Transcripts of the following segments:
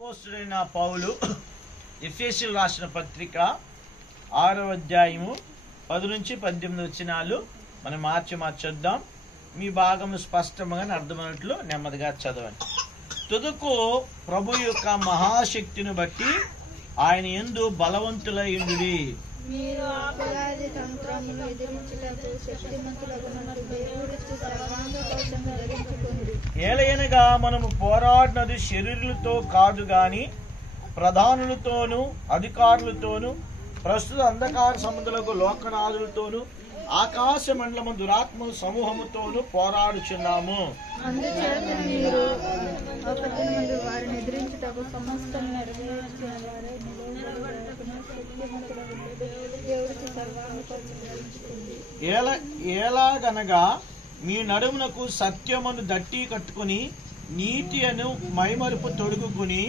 అపోస్తలుడైన పౌలు ఎఫెసీయులకు రాసిన పత్రిక 6వ అధ్యాయము 10 నుంచి 18 వచనాలు మనం మార్చేద్దాం. మీ భాగము స్పష్టంగా అర్థమైనట్లు నెమ్మదిగా చదవండి. తుదకు ప్రభు యొక్క మహాశక్తిని బట్టి ఆయన యందు బలవంతులైయుండుడి. మీరు అపవాది తంత్రములను ఎదిరించుటకు శక్తిమంతులగునట్లు దేవుడిచ్చు సర్వాంగ కవచము ధరించుకొనుడి. ఏలయనగా మనము పోరాడినది శరీరులతో కాదు గాని ప్రధానులతోనూ అధికారులతోనూ ప్రస్తుత అంధకార సముద్రులకు లోకనాథులతోనూ ఆకాశ మండలము దురాత్మ సమూహముతోనూ పోరాడుచున్నాము. అందుచేత మీరు అపతిమందు వారిని ఎదిరించుటకు సమస్తం నెరవేర్చిన వారే నిలవబడుటకును శక్తిమంతులగునట్లు దేవుడిచ్చు సర్వాంగ కవచము ధరించుకొనుడి. ఎలాగనగా మీ నడుమునకు సత్యమును దట్టి కట్టుకుని నీతి అను మైమరుపు తొడుగుకుని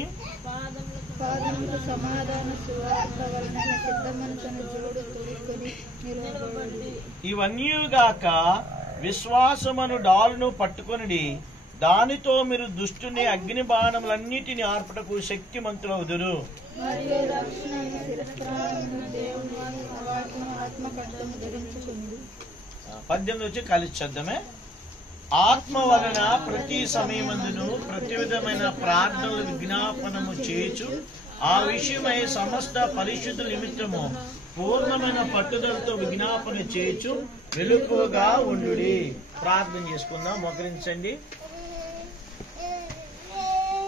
పాదములకు సమాధాన సువార్త వలన సిద్ధ మనసును జోడు తొడుక్కొని నిలవబడుడి. ఇవన్నీగాక విశ్వాసమును డాలును పట్టుకొనిడి. దానితో మీరు దుష్టుని అగ్ని బాణములన్నిటిని ఆర్పటకు శక్తిమంతులవుదురు. మరియు రక్షణను శిరస్త్రాణమును దేవుని వాటిని ఆత్మకట్టము ధరించుకొనుడి. 18 వచ్చి కలిసి చద్దమే. ఆత్మ వలన ప్రతి సమయమందును ప్రతి విధమైన ప్రార్థనలు విజ్ఞాపనము చేయొచ్చు. ఆ విషయమై సమస్త పరిశుద్ధుల నిమిత్తము పూర్ణమైన పట్టుదలతో విజ్ఞాపన చేయొచ్చు. వెలుపుగా ఉండుడి. ప్రార్థన చేసుకుందాం. మోకరించండి.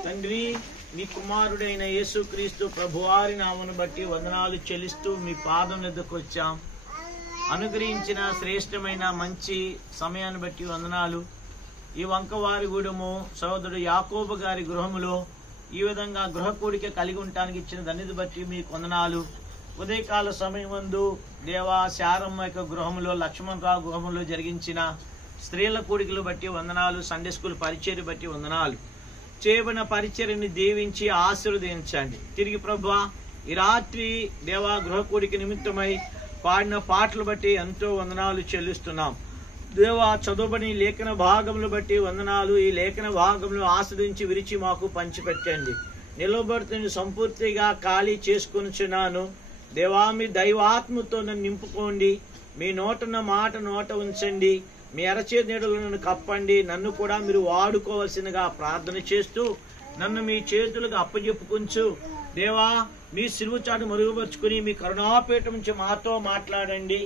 తండ్రి, మీ కుమారుడైన యేసుక్రీస్తు ప్రభువారి నామమును బట్టి వందనాలు చెల్లిస్తూ మీ పాదం ఎద్దకు వచ్చాం. అనుగ్రహించిన శ్రేష్టమైన మంచి సమయాన్ని బట్టి వందనాలు. ఈ వంకవారిగూడెము సోదరుడు యాకోబు గారి గృహములో ఈ విధంగా గృహ కూడిక కలిగి ఉండటానికి ఇచ్చిన ధన్యత బట్టి మీకు వందనాలు. ఉదయకాల సమయమందు దేవా శారమ్మ యొక్క గృహములో, లక్ష్మణరావు గృహములో జరిగించిన స్త్రీల కూడికలు బట్టి వందనాలు. సండే స్కూల్ పరిచర్య బట్టి వందనాలు. చేయబడిన పరిచర్యని దీవించి ఆశీర్వదించండి. తిరిగి ప్రభువా ఈ రాత్రి దేవా గృహ కూడిక నిమిత్తమై పాడిన పాటలు బట్టి ఎంతో వందనాలు చెల్లిస్తున్నాం. దేవా చదువుబడి లేఖన భాగములు బట్టి వందనాలు. ఈ లేఖన భాగములు ఆస్వాదించి విరిచి మాకు పంచిపెట్టండి. నిలబడుతున్న సంపూర్తిగా ఖాళీ చేసుకొనిచున్నాను. దేవా మీ దైవాత్మతో నన్ను నింపుకోండి. మీ నోటన్న మాట నోట ఉంచండి. మీ అరచేతి నీడలను కప్పండి. నన్ను కూడా మీరు వాడుకోవాల్సిందిగా ప్రార్థన చేస్తూ నన్ను మీ చేతులకు అప్పజెప్పుకుంచు. దేవా మీ సిలువ చాటు మరుగుపరుచుకుని మీ కరుణాపీఠం నుంచి మాతో మాట్లాడండి.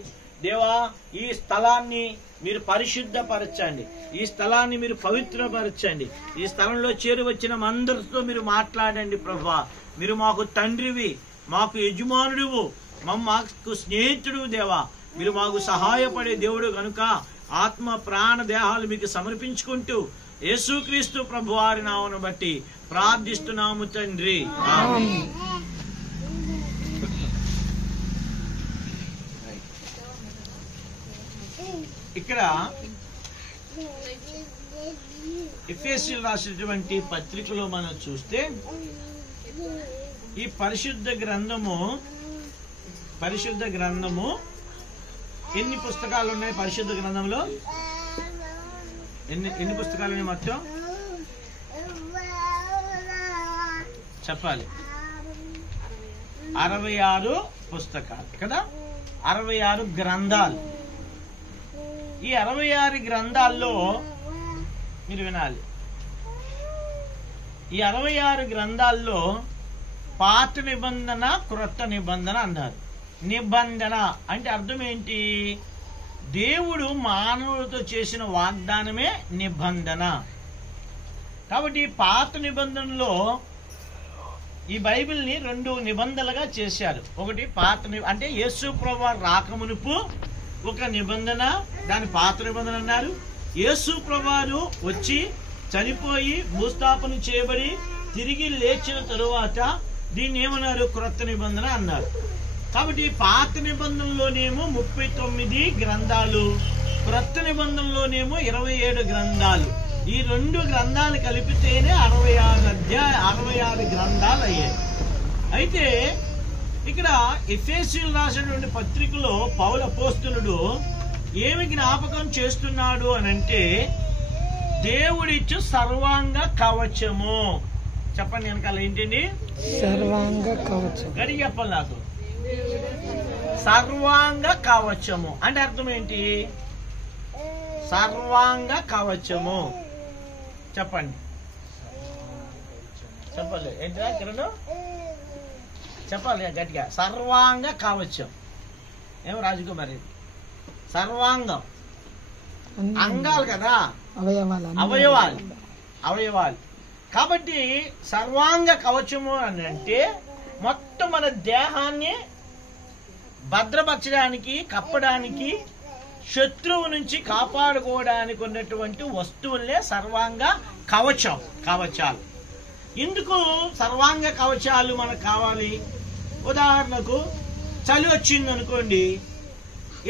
దేవా ఈ స్థలాన్ని మీరు పరిశుద్ధపరచండి. ఈ స్థలాన్ని మీరు పవిత్రపరచండి. ఈ స్థలంలో చేరి వచ్చిన అందరితో మీరు మాట్లాడండి. ప్రభువా మీరు మాకు తండ్రివి, మాకు యజమానుడువు, మాకు స్నేహితుడు. దేవా మీరు మాకు సహాయపడే దేవుడు కనుక ఆత్మ ప్రాణ దేహాలు మీకు సమర్పించుకుంటూ యేసుక్రీస్తు ప్రభువారి నామమును బట్టి ప్రార్థిస్తున్నాము తండ్రి. ఇక్కడ ఎఫెసీయులకు రాసినటువంటి పత్రికలో మనం చూస్తే ఈ పరిశుద్ధ గ్రంథము ఎన్ని పుస్తకాలు ఉన్నాయి? పరిశుద్ధ గ్రంథంలో ఎన్ని పుస్తకాలు ఉన్నాయి? మొత్తం చెప్పాలి. 66 పుస్తకాలు కదా, 66 గ్రంథాలు. ఈ 66 గ్రంథాల్లో మీరు వినాలి, ఈ 66 గ్రంథాల్లో పాత నిబంధన, క్రొత్త నిబంధన అన్నారు. నిబంధన అంటే అర్థం ఏంటి? దేవుడు మానవులతో చేసిన వాగ్దానమే నిబంధన. కాబట్టి పాత నిబంధనలో ఈ బైబిల్ని 2 నిబంధనలుగా చేశారు. ఒకటి పాత అంటే యేసు ప్రభువు రాకమునుపు ఒక నిబంధన, దాని పాత నిబంధన అన్నారు. యేసు ప్రభువు వచ్చి చనిపోయి భూస్థాపన చేయబడి తిరిగి లేచిన తరువాత దీన్ని ఏమన్నారు? క్రొత్త నిబంధన అన్నారు. కాబట్టి పాత నిబంధనలోనేమో 39 గ్రంథాలు, క్రొత్త నిబంధనలోనేమో 27 గ్రంథాలు. ఈ 2 గ్రంథాలు కలిపితేనే 66 గ్రంథాలు అయ్యాయి. అయితే ఇక్కడ ఎఫెసీయులకు రాసినటువంటి పత్రికలో పౌలు అపోస్తలుడు ఏమి జ్ఞాపకం చేస్తున్నాడు అనంటే దేవుడిచ్చు సర్వాంగ కవచము. చెప్పండి వెనకాల ఏంటండి? సర్వాంగ కవచం. గడి చెప్పాలి నాకు. సర్వాంగ కవచము అంటే అర్థం ఏంటి? సర్వాంగ కవచము చెప్పండి. చెప్పాలి ఏంటిరా కిరణ్? చెప్పాలి గట్టిగా. సర్వాంగ కవచం. ఏమో రాజకుమారి? సర్వాంగం అంగాలు కదా, అవయవాలు. కాబట్టి సర్వాంగ కవచము అని అంటే మొత్తం మన దేహాన్ని భద్రపరచడానికి, కప్పడానికి, శత్రువు నుంచి కాపాడుకోవడానికి ఉన్నటువంటి వస్తువులే సర్వాంగ కవచాలు. ఎందుకు సర్వాంగ కవచాలు మనకు కావాలి? ఉదాహరణకు చలి వచ్చింది అనుకోండి,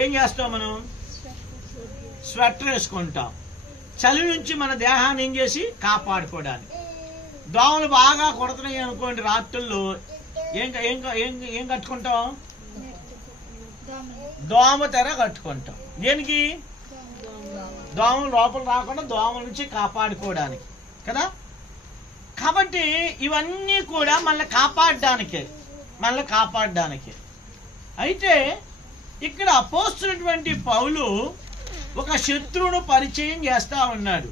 ఏం చేస్తాం మనం? స్వెటర్ వేసుకుంటాం. చలి నుంచి మన దేహాన్ని ఏం చేసి కాపాడుకోవడానికి. దోమలు బాగా కొడుతున్నాయి అనుకోండి రాత్రుల్లో, ఏం కట్టుకుంటాం? దోమ తెర కట్టుకుంటాం. దేనికి? దోమలు లోపల రాకుండా దోమల నుంచి కాపాడుకోవడానికి కదా. కాబట్టి ఇవన్నీ కూడా మనల్ని కాపాడడానికే. అయితే ఇక్కడ అపోస్తున్నటువంటి పౌలు ఒక శత్రువును పరిచయం చేస్తా ఉన్నాడు.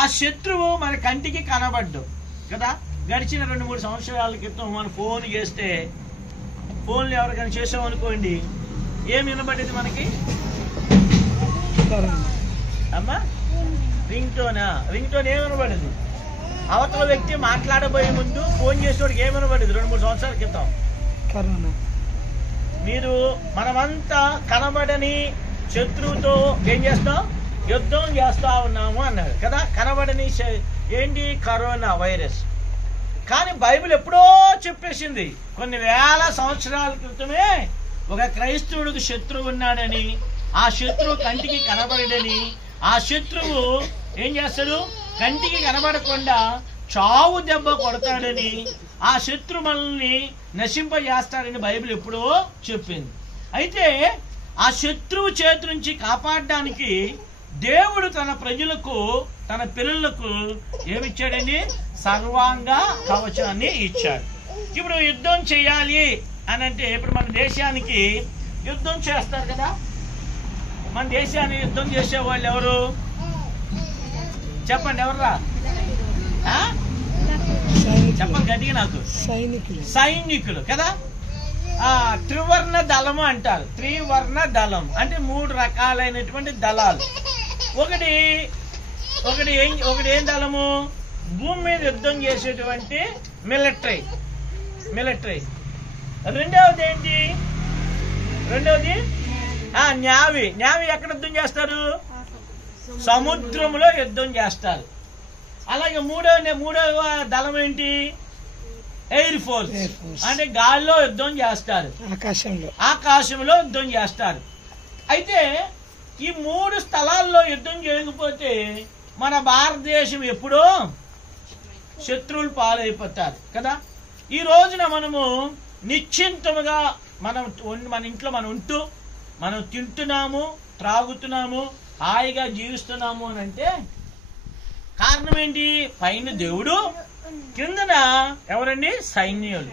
ఆ శత్రువు మన కంటికి కనబడ్డు కదా. గడిచిన 2-3 సంవత్సరాల క్రితం మనం ఫోన్ చేస్తే, ఫోన్లు ఎవరికైనా చేసామనుకోండి, ఏం వినబడేది మనకి? అమ్మా రింగ్ టోన్ ఏం వినబడేది? అవతల వ్యక్తి మాట్లాడబోయే ముందు ఫోన్ చేసేవాడికి ఏం వినబడేది 2-3 సంవత్సరాల క్రితం? మీరు మనమంతా కనబడని శత్రువుతో ఏం చేస్తాం? యుద్ధం చేస్తా ఉన్నాము అన్నాడు కదా. కనబడని ఏంటి? Corona virus. కానీ బైబిల్ ఎప్పుడో చెప్పేసింది, కొన్ని వేల సంవత్సరాల క్రితమే ఒక క్రైస్తవుడికి శత్రువు ఉన్నాడని, ఆ శత్రువు కంటికి కనబడడని, ఆ శత్రువు ఏం చేస్తాడు? కంటికి కనబడకుండా చావు దెబ్బ కొడతాడని, ఆ శత్రు మనల్ని నశింపజేస్తాడని బైబిల్ ఎప్పుడో చెప్పింది. అయితే ఆ శత్రువు చేతి నుంచి కాపాడడానికి దేవుడు తన ప్రజలకు, తన పిల్లలకు ఏమిచ్చాడండి? సర్వాంగ కవచాన్ని ఇచ్చాడు. ఇప్పుడు యుద్ధం చేయాలి అని అంటే, ఇప్పుడు మన దేశానికి యుద్ధం చేస్తారు కదా. మన దేశాన్ని యుద్ధం చేసే వాళ్ళు ఎవరు? చెప్పండి, ఎవర్రా? చెప్పండి గట్టిగా నాకు. సైనికులు కదా. త్రివర్ణ దళము అంటారు. త్రివర్ణ దళం అంటే 3 రకాలైనటువంటి దళాలు. ఒకటి ఏం దళము? భూమి మీద యుద్ధం చేసేటువంటి మిలిటరీ. రెండవది ఏంటి? న్యావీ ఎక్కడ యుద్ధం చేస్తారు? సముద్రంలో యుద్ధం చేస్తారు. అలాగే మూడవ దళం ఏంటి? ఎయిర్ ఫోర్స్ అంటే గాల్లో యుద్ధం చేస్తారు, ఆకాశంలో యుద్ధం చేస్తారు. అయితే ఈ 3 స్థలాల్లో యుద్ధం చేయకపోతే మన భారతదేశం ఎప్పుడో శత్రువులు పాలైపోతారు కదా. ఈ రోజున మనము నిశ్చింతముగా మన ఇంట్లో ఉంటూ మనం తింటున్నాము, త్రాగుతున్నాము, హాయిగా జీవిస్తున్నాము అని అంటే కారణం ఏంటి? పైన దేవుడు, కిందన ఎవరండి? సైనికులు.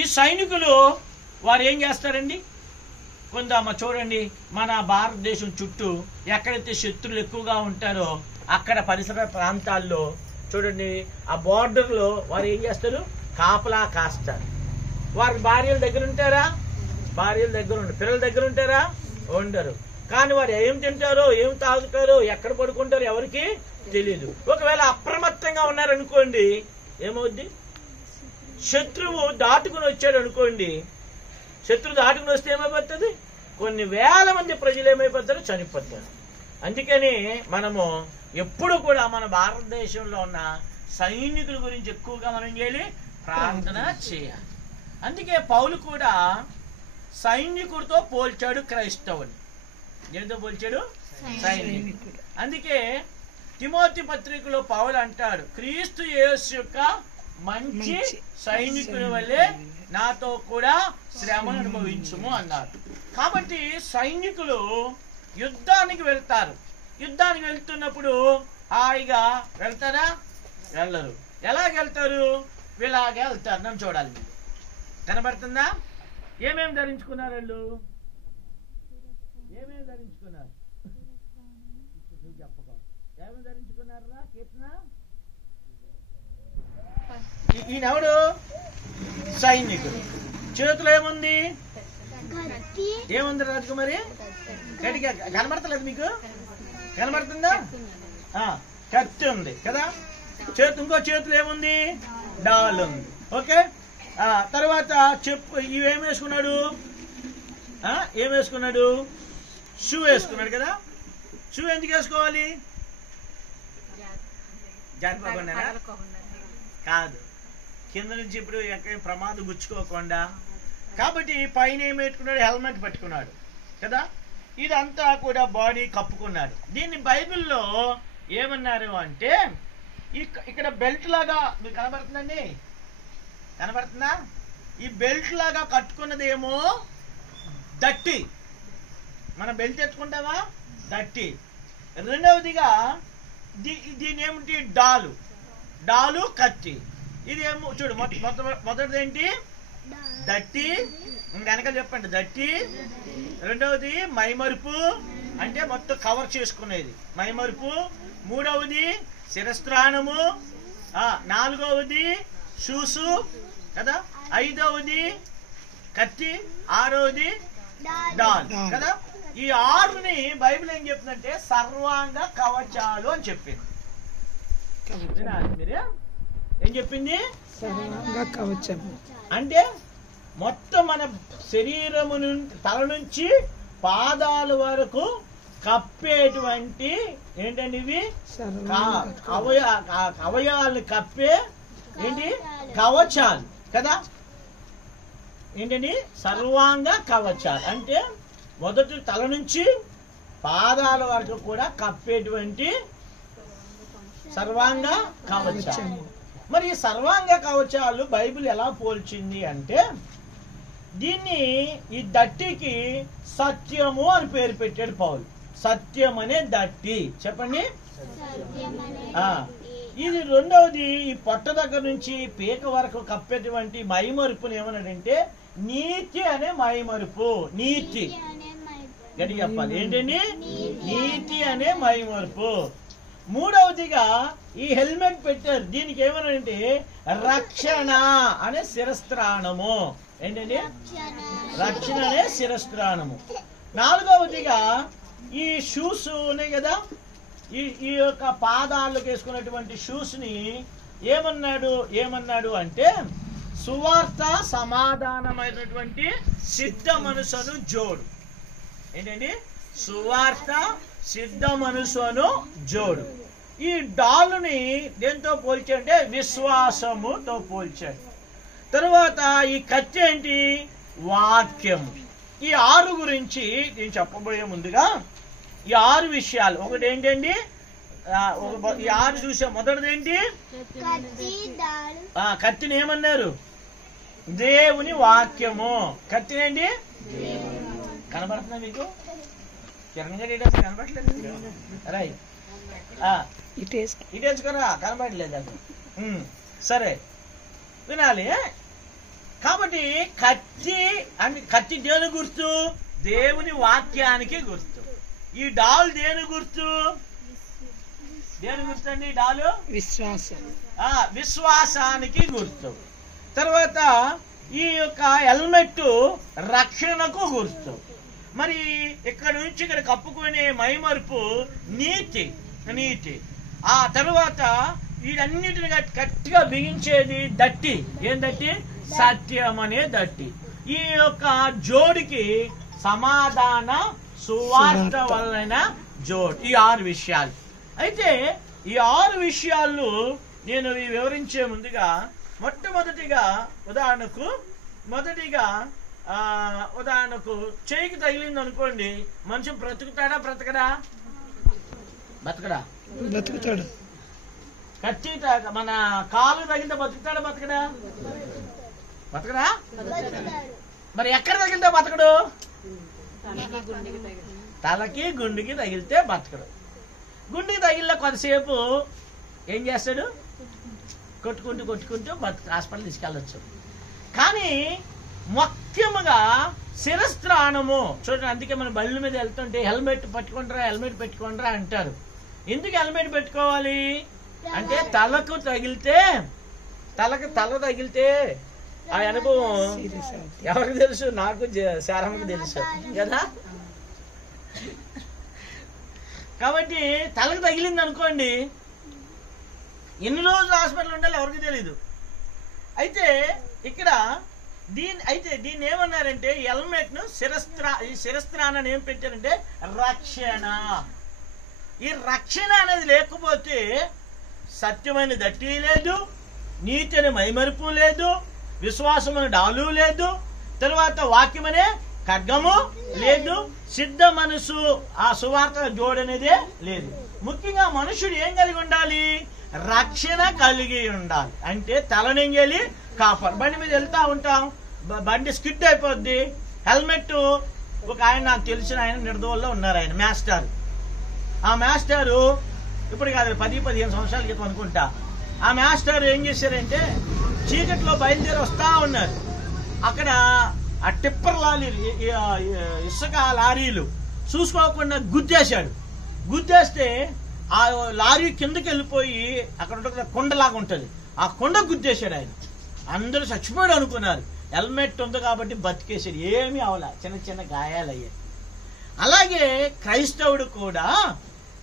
ఈ సైనికులు వారు ఏం చేస్తారండి? కొందమ్మ చూడండి, మన భారతదేశం చుట్టూ ఎక్కడైతే శత్రువులు ఎక్కువగా ఉంటారో అక్కడ పరిసర ప్రాంతాల్లో చూడండి, ఆ బోర్డర్ లో వారు ఏం చేస్తారు? కాపలా కాస్తారు. వారి భార్యల దగ్గర ఉంటారా? భార్యల దగ్గర ఉండరు. పిల్లల దగ్గర ఉంటారా? ఉండరు. కానీ వారు ఏం తింటారో, ఏం తాగుతారో, ఎక్కడ పడుకుంటారో ఎవరికి తెలియదు. ఒకవేళ అప్రమత్తంగా ఉన్నారనుకోండి, ఏమవుద్ది? శత్రువు దాటుకుని వచ్చాడు అనుకోండి, శత్రువు దాటుకుని వస్తే ఏమైపోతుంది? కొన్ని వేల మంది ప్రజలు ఏమైపోతారు? చనిపోతారు. అందుకని మనము ఎప్పుడు కూడా మన భారతదేశంలో ఉన్న సైనికుల గురించి ఎక్కువగా మనం చేయాలి, ప్రార్థన చేయాలి. అందుకే పౌలు కూడా సైనికుడితో పోల్చాడు క్రైస్తవుని. ఏదో పోల్చాడు? సైనికుడు. అందుకే తిమోతి పత్రికలో పౌలు అంటాడు, క్రీస్తు యేసు యొక్క మంచి సైనికుని వల్లే నాతో కూడా శ్రమను అనుభవించుము అన్నారు. కాబట్టి సైనికులు యుద్ధానికి వెళ్తారు. యుద్ధానికి వెళ్తున్నప్పుడు హాయిగా వెళ్తారా? వెళ్ళరు. ఎలాగెళ్తారు? వీళ్ళలాగే వెళ్తారు. నన్ను చూడాలి. మీరు కనబడుతుందా? ఏమేమి ధరించుకున్నారు వాళ్ళు? ఏమేమి ధరించుకున్నారు? నువ్వు చెప్పక ఏమేమి ధరించుకున్నారా కీర్తన? ఈయనెవడు? సైనికుడు. చేతులు ఏముంది? ఏముంది రాజకుమారి? గట్టిగా కనబడతలేదు మీకు? కనబడుతుందా? కత్తి ఉంది కదా. ఇంకో చేతులు ఏముంది? డాల్ ఉంది. ఓకే. తర్వాత చెప్పు. ఇవేం వేసుకున్నాడు? ఏం వేసుకున్నాడు? షూ వేసుకున్నాడు కదా. షూ ఎందుకు వేసుకోవాలి? జారిపోకుండా కాదు, కింద నుంచి ఇప్పుడు ఎక్కడ ప్రమాదం గుచ్చుకోకుండా. కాబట్టి పైన ఏం పెట్టుకున్నాడు? హెల్మెట్ పెట్టుకున్నాడు కదా. ఇదంతా కూడా బాడీ కప్పుకున్నాడు. దీన్ని బైబిల్లో ఏమన్నారు అంటే, ఇక్కడ బెల్ట్ లాగా మీకు కనబడుతుందండి, కనబడుతుందా? ఈ బెల్ట్ లాగా కట్టుకున్నదేమో దట్టి. మన బెల్ట్ ఎత్తుకుంటావా? దట్టి. రెండవదిగా దీని ఏమిటి? డాలు కత్తి. ఇదేమో చూడు, మొదటిదేంటి? దట్టి. వెనక చెప్పండి, దట్టి. రెండవది మైమరుపు, అంటే మొత్తం కవర్ చేసుకునేది మైమరుపు. మూడవది శిరస్త్రాణము. నాలుగవది షూసు కదా. ఐదవది కత్తి. ఆరవది డాల్ కదా. ఈ 6ని బైబిల్ ఏం చెప్తుందంటే సర్వాంగ కవచాలు అని చెప్పింది. మీరే ఏం చెప్పింది? సర్వాంగ కవచం అంటే మొత్తం మన శరీరము తల నుంచి పాదాల వరకు కప్పేటువంటి ఏంటండి ఇవి? అవయవాలను కప్పే ఏంటి? కవచాలు కదా. ఏంటండి? సర్వాంగ కవచాలు అంటే మొదటి తల నుంచి పాదాల వరకు కూడా కప్పేటువంటి సర్వాంగ కవచాలు. మరి ఈ సర్వాంగ కవచాలు బైబిల్ ఎలా పోల్చింది అంటే, దీన్ని ఈ దట్టికి సత్యము అని పేరు పెట్టాడు పౌలు. సత్యం అనే దట్టి. చెప్పండి. ఇది రెండవది. ఈ పొట్ట దగ్గర నుంచి పీక వరకు కప్పేటువంటి మైమరుపుని ఏమన్నాడంటే నీతి అనే మైమరుపు. నీతి గడి చెప్పాలి. ఏంటండి? నీతి అనే మైమరుపు. మూడవదిగా ఈ హెల్మెట్ పెట్టారు. దీనికి ఏమన్నాడంటే రక్షణ అనే శిరస్త్రాణము. ఏంటండి? రక్షణ అనే శిరస్త్రాణము. నాలుగవదిగా ఈ షూస్ ఉన్నాయి కదా, ఈ యొక్క పాదాలకు వేసుకున్నటువంటి షూస్ ని ఏమన్నాడు అంటే సువార్త సమాధానమైనటువంటి సిద్ధ మనసును జోడు. ఏంటండి? సువార్త సిద్ధ మనసును జోడు. ఈ డాలుని దేంతో పోల్చాడంటే విశ్వాసముతో పోల్చాడు. తరువాత ఈ కత్తి ఏంటి? వాక్యము. ఈ 6 గురించి నేను చెప్పబోయే ముందుగా ఈ 6 విషయాలు. ఒకటి ఏంటండి? ఈ 6 చూసాం. మొదటిదేంటి? కత్తిని ఏమన్నారు? దేవుని వాక్యము. కత్తినేంటి? కనబడుతుందా మీకు? కనబడట్లేదు. రైట్. ఇటేసుకోరా, కనబడలేదు అది. సరే వినాలి. కాబట్టి కత్తి దేని గుర్తు? దేవుని వాక్యానికి గుర్తు. ఈ డాల్ దేని గుర్తు? దేని గుర్తు అండి? డాలు విశ్వాసానికి గుర్తు. తర్వాత ఈ యొక్క హెల్మెట్ రక్షణకు గుర్తు. మరి ఇక్కడ నుంచి ఇక్కడ కప్పుకునే మైమరుపు నీతి. ఆ తర్వాత వీటన్నిటిని గట్టిగా బిగించేది దట్టి. ఏం దట్టి? సత్యం అనే దట్టి. ఈ యొక్క జోడికి సమాధాన సువార్త వలన జోడ్. ఈ 6 విషయాలు. అయితే ఈ 6 విషయాలు నేను వివరించే ముందుగా మొట్టమొదటిగా ఉదాహరణకు చేయికి తగిలింది అనుకోండి, మనిషి బ్రతుకుతాడా? బ్రతకడా? బ్రతుకుతాడు. కత్తి మన కాలు తగిలితే బతుకుతాడా? బతకడా? మరి ఎక్కడ తగిలితే బతకడు? తలకి గుండెకి తగిలితే బతకడు. గుండెకి తగిలిన కొద్దిసేపు ఏం చేస్తాడు? కొట్టుకుంటూ హాస్పిటల్ తీసుకెళ్ళచ్చు. కానీ ముఖ్యముగా శిరస్త్రాణము చూడండి. అందుకే మన బళ్ళ మీద వెళ్తుంటే హెల్మెట్ పెట్టుకుంటారా అంటారు. ఎందుకు హెల్మెట్ పెట్టుకోవాలి అంటే తల తగిలితే ఆ అనుభవం ఎవరికి తెలుసు? నాకు శారమ్మకి తెలుసు కదా. కాబట్టి తలకు తగిలింది అనుకోండి, ఎన్ని రోజులు హాస్పిటల్ ఉండాలి ఎవరికి తెలీదు. అయితే ఇక్కడ దీన్ని ఏమన్నారంటే హెల్మెట్ ను శిరస్త్రాన్ని ఏం పెట్టారంటే రక్షణ. ఈ రక్షణ అనేది లేకపోతే సత్యమైన దట్టి లేదు, నీతి అనే మైమరుపు లేదు, విశ్వాసమైన డాలు లేదు, తర్వాత వాక్యమనే ఖడ్గము లేదు, సిద్ధ మనసు ఆ సువార్త జోడనేదే లేదు. ముఖ్యంగా మనుషుడు ఏం కలిగి ఉండాలి? రక్షణ కలిగి ఉండాలి. అంటే తలనెంగేలి కాపాడు. బండి మీద వెళ్తా ఉంటాం, బండి స్కిడ్ అయిపోద్ది. హెల్మెట్ ఒక ఆయన నాకు తెలిసిన ఆయన నిర్దోల్లో ఉన్నారు, ఆయన మాస్టర్. ఆ మాస్టరు ఇప్పుడు కాదు 10-15 సంవత్సరాల క్రితం అనుకుంటా. ఆ మాస్టర్ ఏం చేశారంటే చీకట్లో బయలుదేరి వస్తా ఉన్నారు. అక్కడ ఆ టిప్పర్ లారీలు, ఇసుక లారీలు చూసుకోకుండా గుద్దేశాడు. గుద్దేస్తే ఆ లారీ కిందకి వెళ్ళిపోయి అక్కడ ఉంటుంది కొండలాగా ఉంటుంది, ఆ కొండ గుద్దేశాడు ఆయన. అందరూ చచ్చిపోయాడు అనుకున్నారు. హెల్మెట్ ఉంది కాబట్టి బతికేశాడు, ఏమీ అవలా, చిన్న గాయాలు అయ్యాయి. అలాగే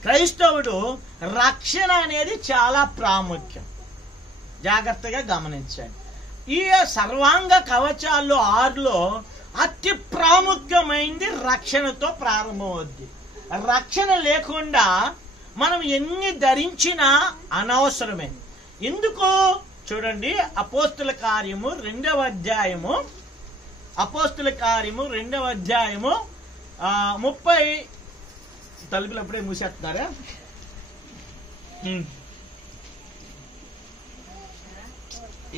క్రైస్తవుడు రక్షణ అనేది చాలా ప్రాముఖ్యం. జాగ్రత్తగా గమనించండి. ఈ సర్వాంగ కవచాల్లో 6లో అతి ప్రాముఖ్యమైనది రక్షణతో ప్రారంభమవుద్ది. రక్షణ లేకుండా మనం ఎన్ని ధరించినా అనవసరమే. ఎందుకు చూడండి, అపోస్తుల కార్యము 2వ అధ్యాయము 30 తలుపులు అప్పుడే మూసేస్తున్నారా?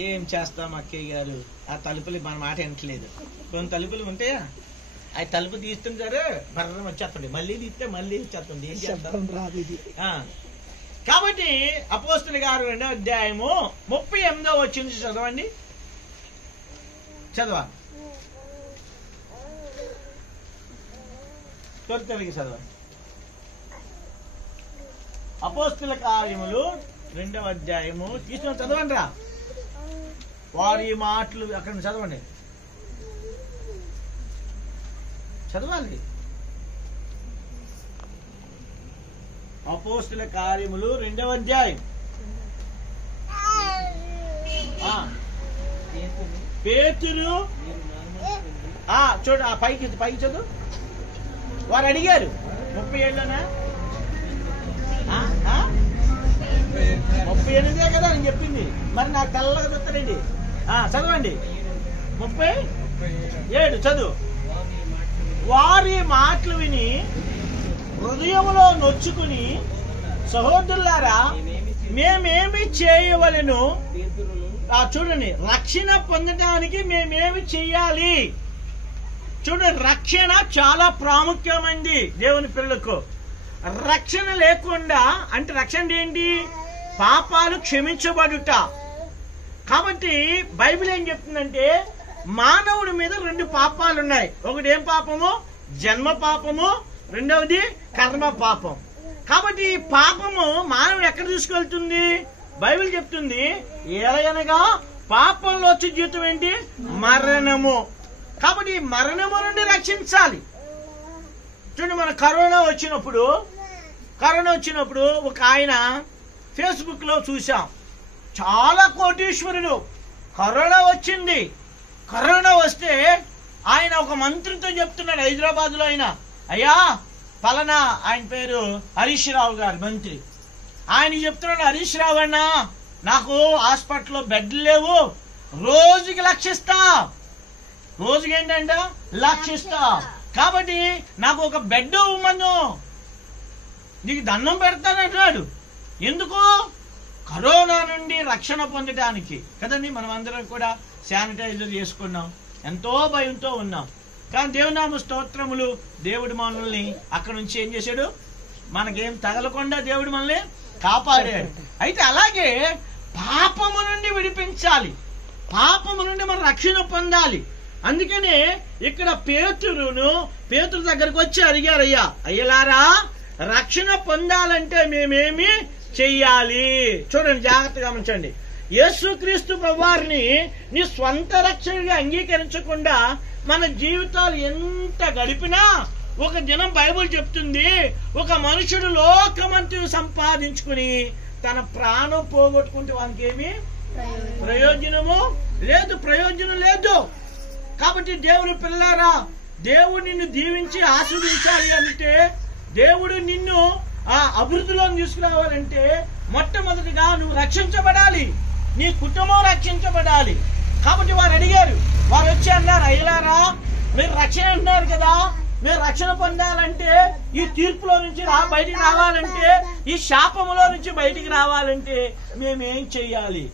ఏం చేస్తాం అక్కయ్య గారు, ఆ తలుపులు మన మాట వినట్లేదు. కొన్ని తలుపులు ఉంటే ఆ తలుపు తీస్తుంటారు, బర్రం వచ్చేస్తుంది, మళ్ళీ తీస్తే మళ్ళీ వచ్చేస్తుంది. ఏం చేస్తాం? కాబట్టి అపోస్తుల గారు 2వ అధ్యాయము 38వ వచనం చదవండి. చదవాలి, త్వరగా చదవండి. అపోస్తుల కార్యములు 2వ అధ్యాయము తీసుకొని చదవండి రా. వారి మాటలు అక్కడ చదవండి, చదవాలి. అపోస్తుల కార్యములు 2వ అధ్యాయం. పేతురు చూడు, ఆ పైకి చదువు. వారు అడిగారు 30 ఏళ్ళనా? 38 కదా అని చెప్పింది. మరి నాకు తెల్లగా చూస్తానండి. చదవండి 37 చదువు. వారి మాటలు విని హృదయంలో నొచ్చుకుని, సహోదరులారా మేమేమి చేయవలెను? చూడండి, రక్షణ పొందడానికి మేమేమి చెయ్యాలి? చూడండి, రక్షణ చాలా ప్రాముఖ్యమైంది దేవుని పిల్లలకు. రక్షణ లేకుండా అంటే రక్షణ ఏంటి? పాపాలు క్షమించబడుట. కాబట్టి బైబిల్ ఏం చెప్తుందంటే మానవుడి మీద 2 పాపాలు ఉన్నాయి. ఒకటి ఏం పాపము? జన్మ పాపము, రెండవది కర్మ పాపం. కాబట్టి ఈ పాపము మానవుడు ఎక్కడ తీసుకెళ్తుంది? బైబిల్ చెప్తుంది ఏలయనగా పాపంలో వచ్చే జీవితం ఏంటి? మరణము. కాబట్టి మరణము నుండి రక్షించాలి. చూడండి, మన కరోనా వచ్చినప్పుడు ఒక ఆయన ఫేస్బుక్ లో చూసాం, చాలా కోటీశ్వరుడు. కరోనా వచ్చింది. కరోనా వస్తే ఆయన ఒక మంత్రితో చెప్తున్నాడు, హైదరాబాద్ లో ఆయన, అయ్యా పలానా, ఆయన పేరు హరీష్ రావు గారు మంత్రి. ఆయన చెప్తున్నాడు, హరీష్ రావు అన్నా నాకు హాస్పిటల్లో బెడ్లు లేవు, రోజుకి లక్షిస్తా. రోజుకి ఏంటంట? లక్షిస్తా. కాబట్టి నాకు ఒక బెడ్ ఇవ్వమను, నీకు దండం పెడతానంటున్నాడు. ఎందుకు? కరోనా నుండి రక్షణ పొందడానికి కదండి. మనం అందరం కూడా శానిటైజర్ చేసుకున్నాం, ఎంతో భయంతో ఉన్నాం. కానీ దేవునామ స్తోత్రములు, దేవుడు మనల్ని అక్కడ నుంచి ఏం చేశాడు? మనకేం తగలకుండా దేవుడు మనల్ని కాపాడాడు. అయితే అలాగే పాపము నుండి విడిపించాలి, పాపము నుండి మనం రక్షణ పొందాలి. అందుకనే ఇక్కడ పేతురు దగ్గరకు వచ్చి అడిగారు, అయ్యలారా రక్షణ పొందాలంటే మేమేమి చెయ్యాలి? చూడండి, జాగ్రత్తగా గమనించండి. యేసుక్రీస్తు ప్రభువారిని నీ స్వంత రక్షణగా అంగీకరించకుండా మన జీవితాలు ఎంత గడిపినా, ఒక దినం బైబిల్ చెప్తుంది, ఒక మనుషుడు లోకమంతయు సంపాదించుకుని తన ప్రాణం పోగొట్టుకుంటే వానికి ఏమి ప్రయోజనం లేదు. కాబట్టి దేవుని పిల్లారా, దేవుడు నిన్ను దీవించి ఆశీర్వదించాలి అంటే, దేవుడు నిన్ను ఆ అభివృద్ధిలో తీసుకురావాలంటే మొట్టమొదటిగా నువ్వు రక్షించబడాలి, నీ కుటుంబం రక్షించబడాలి. కాబట్టి వారు అడిగారు, వారు వచ్చి అన్నారు, అయ్యలారా మీరు రక్షణ అంటున్నారు కదా, మీరు రక్షణ పొందాలంటే, ఈ తీర్పులో నుంచి బయటికి రావాలంటే, ఈ శాపములో నుంచి బయటికి రావాలంటే మేమేం చెయ్యాలి?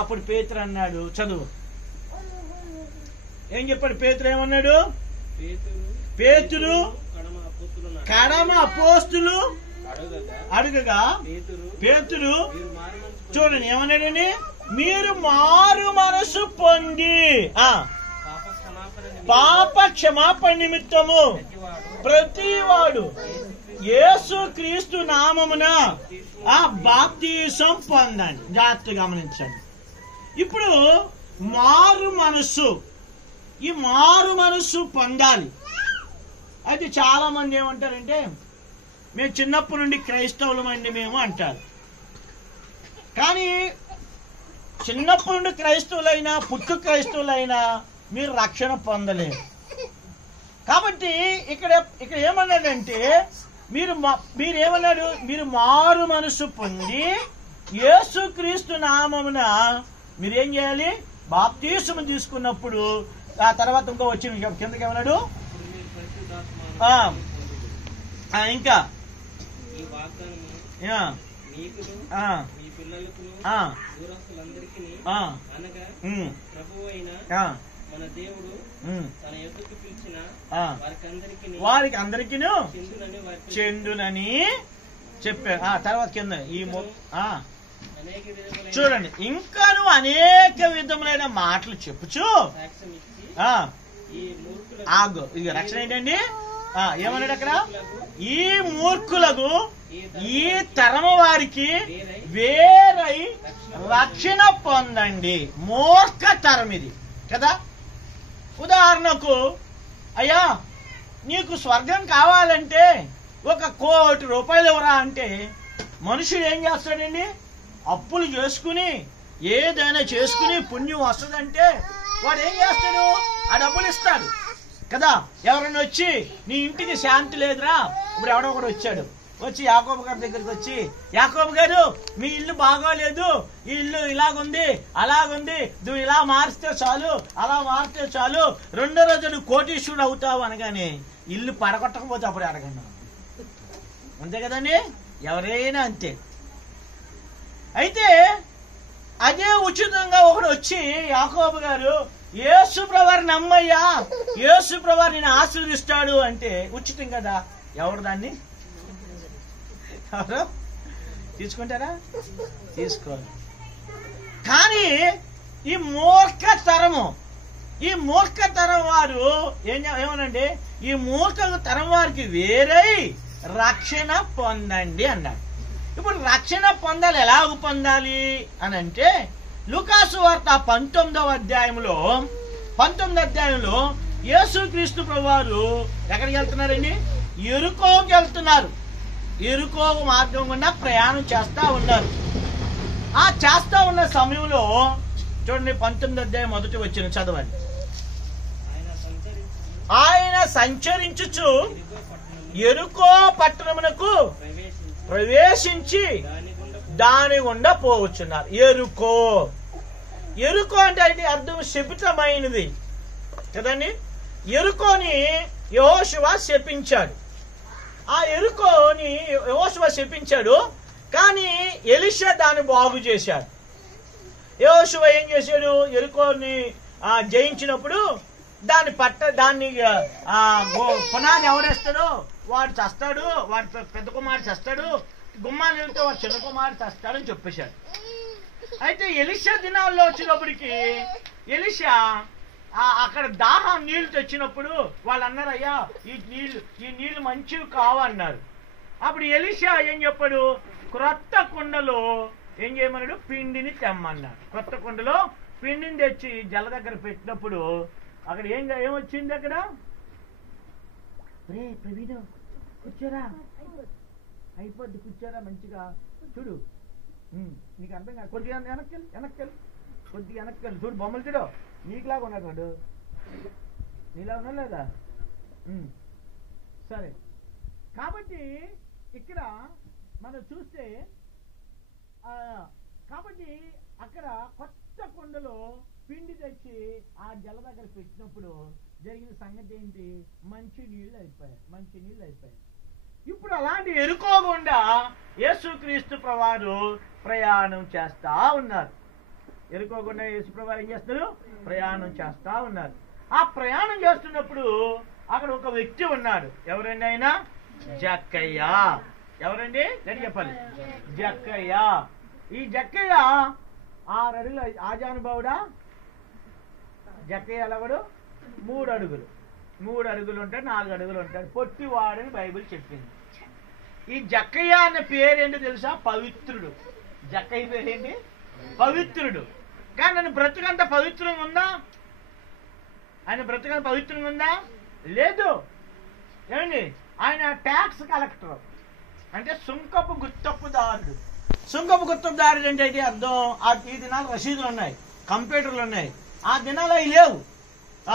అప్పుడు పేతురు అన్నాడు, చదువు ఏం చెప్పాడు? పేతురు ఏమన్నాడు? పేతురు కడమ అపోస్తులు అడుగగా పేతురు చూడండి ఏమన్నాడని, మీరు మారు మనసు పొంది పాప క్షమాపణ నిమిత్తము ప్రతివాడు యేసు క్రీస్తు నామమున ఆ బాప్తిసం పొందండి. జాగ్రత్తగా గమనించండి. ఇప్పుడు మారు మనస్సు, ఈ మారు మనస్సు పొందాలి. అయితే చాలా మంది ఏమంటారంటే, మేము చిన్నప్పటి నుండి క్రైస్తవులమండి మేము అంటారు. కానీ చిన్నప్పటి నుండి క్రైస్తవులైనా, పుట్టు క్రైస్తవులైనా మీరు రక్షణ పొందలేరు. కాబట్టి ఇక్కడ ఏమన్నాడంటే, మీరేమన్నాడు? మీరు మారు మనసు పొంది యేసుక్రీస్తు నామమున మీరేం చేయాలి? బాప్తిసము తీసుకున్నప్పుడు ఆ తర్వాత ఇంకో వచ్చిన కిందకి ఏమన్నాడు? ఇంకా వారికి అందరికీ చెందునని చెప్పారు. తర్వాత కింద చూడండి, ఇంకా నువ్వు అనేక విధములైన మాటలు చెప్పుచు ఇది రక్షణ ఏంటండి? ఏమన్నాడు అక్కడ? ఈ మూర్ఖులకు ఈ తరము వారికి వేరై రక్షణ పొందండి. మూర్ఖ తరం ఇది కదా. ఉదాహరణకు, అయ్యా నీకు స్వర్గం కావాలంటే 1 కోటి రూపాయలు ఇవ్వరా అంటే మనుషుడు ఏం చేస్తాడండి? అప్పులు చేసుకుని ఏదైనా చేసుకుని పుణ్యం వస్తుందంటే వాడు ఏం చేస్తాడు? ఆ డబ్బులు ఇస్తాడు కదా. ఎవరైనా వచ్చి నీ ఇంటికి శాంతి లేదురా, ఇప్పుడు ఎవడో ఒకడు వచ్చాడు, వచ్చి యాకోబు గారి దగ్గరికి వచ్చి, యాకోబు గారు మీ ఇల్లు బాగోలేదు, ఈ ఇల్లు ఇలాగుంది అలాగుంది, నువ్వు ఇలా మారిస్తే చాలు అలా మారితే చాలు, 2వ రోజు నువ్వు కోటీశ్వరుడు అవుతావు అనగానే ఇల్లు పడగొట్టకపోతే అప్పుడు అడగండి. అంతే కదండి, ఎవరైనా అంతే. అయితే అదే ఉచితంగా ఒకడు వచ్చి, యాకోబు గారు యేసు ప్రభువారిని నమ్మయ్యా, యేసు ప్రభువు నిన్ను ఆశీర్వదిస్తాడు అంటే ఉచితం కదా. ఎవరు దాన్ని ఎవరు తీసుకుంటారా? తీసుకోవాలి. కానీ ఈ మూర్ఖ తరం వారు ఏమనండి, ఈ మూర్ఖ తరం వారికి వేరై రక్షణ పొందండి అన్నాడు. ఇప్పుడు రక్షణ పొందాలి, ఎలాగ పొందాలి అని అంటే, లూకాసు వార్త 19వ అధ్యాయంలో యేసుక్రీస్తు ప్రభువారు ఎక్కడికి వెళ్తున్నారండి? యెరికోకి వెళ్తున్నారు. యెరికో మార్గం గుండా ప్రయాణం చేస్తా ఉన్నారు. ఆ చేస్తా ఉన్న సమయంలో చూడండి, 19వ అధ్యాయం మొదటి వచ్చిన చదవండి. ఆయన సంచరించుచు యెరికో పట్టణమునకు ప్రవేశించి దాని గుండా పోవచ్చున్నారు. యెరికో అంటే అది అర్థం శపితమైనది కదండి. యెరికోని యెహోషువ శపించాడు. ఆ యెరికోని యెహోషువ శపించాడు, కానీ ఎలీషా దాన్ని బాగు చేశాడు. యెహోషువ ఏం చేశాడు? యెరికోని జయించినప్పుడు దాన్ని పునాది ఎవరేస్తాడో వాడు చస్తాడు, వాడి పెద్ద కుమారుడు చస్తాడు, గుమ్మాలు వెళ్తే వాడు చిన్న కుమారుడు చస్తాడని చెప్పేశాడు. అయితే ఎలీషా దినాల్లో వచ్చినప్పటికి ఎలీషా అక్కడ దాహం నీళ్లు తెచ్చినప్పుడు వాళ్ళు అన్నారు, అయ్యా ఈ నీళ్లు మంచివి కావన్నారు. అప్పుడు ఎలీషా ఏం చెప్పాడు, క్రొత్త కుండలో ఏం చేయమన్నాడు, పిండిని తెమ్మన్నాడు. కొత్త కుండలో పిండిని తెచ్చి జల దగ్గర పెట్టినప్పుడు అక్కడ ఏమొచ్చింది, అక్కడ ప్రవీణ్ కూర్చోరా, అయిపోద్ది కూర్చోరా మంచిగా చూడు, నీకు అర్థం కాదు, కొద్దిగా వెనక్కి చూడు, బొమ్మలు చూడు, నీకులాగా ఉన్నాడు వాడు, నీలా ఉన్నా లేదా? సరే, కాబట్టి ఇక్కడ మనం చూస్తే కాబట్టి అక్కడ కొత్త కొండలో పిండి తెచ్చి ఆ జల దగ్గర పెట్టినప్పుడు జరిగిన సంగతి ఏంటి, మంచి నీళ్ళు అయిపోయాయి. ఇప్పుడు అలాంటి ఎరుకోకుండా యేసుక్రీస్తు ప్రభువారు ప్రయాణం చేస్తా ఉన్నారు. ఎరుకోకుండా యేసు ప్రభువారు ఏం చేస్తారు, ప్రయాణం చేస్తా ఉన్నారు. ఆ ప్రయాణం చేస్తున్నప్పుడు అక్కడ ఒక వ్యక్తి ఉన్నాడు. ఎవరండి ఆయన? జక్కయ్య. ఎవరండి? నేను చెప్పాలి, జక్కయ్య. ఈ జక్కయ్య 6 అడుగులు ఆజానుభావుడా. జక్కయ్య ఎలాగడు? 3 అడుగులు. 3 అడుగులు ఉంటాడు, 4 అడుగులు ఉంటాడు, పొట్టివాడని బైబిల్ చెప్పింది. ఈ జక్కయ్య అనే పేరేంటో తెలుసా? పవిత్రుడు. జక్కయ్య పేరేంటి? పవిత్రుడు. కానీ ఆయన బ్రతుకంత పవిత్రంగా ఉందా? ఆయన బ్రతుకంత పవిత్రంగా ఉందా? లేదు. ఏమండి, ఆయన ట్యాక్స్ కలెక్టర్, అంటే సుంకపు గుత్తప్పుదారుడు. సుంకపు గుత్తప్పుదారుడు అంటే అర్థం, ఈ దినాలు రసీదులు ఉన్నాయి, కంప్యూటర్లు ఉన్నాయి. ఆ దినాలు అవి లేవు.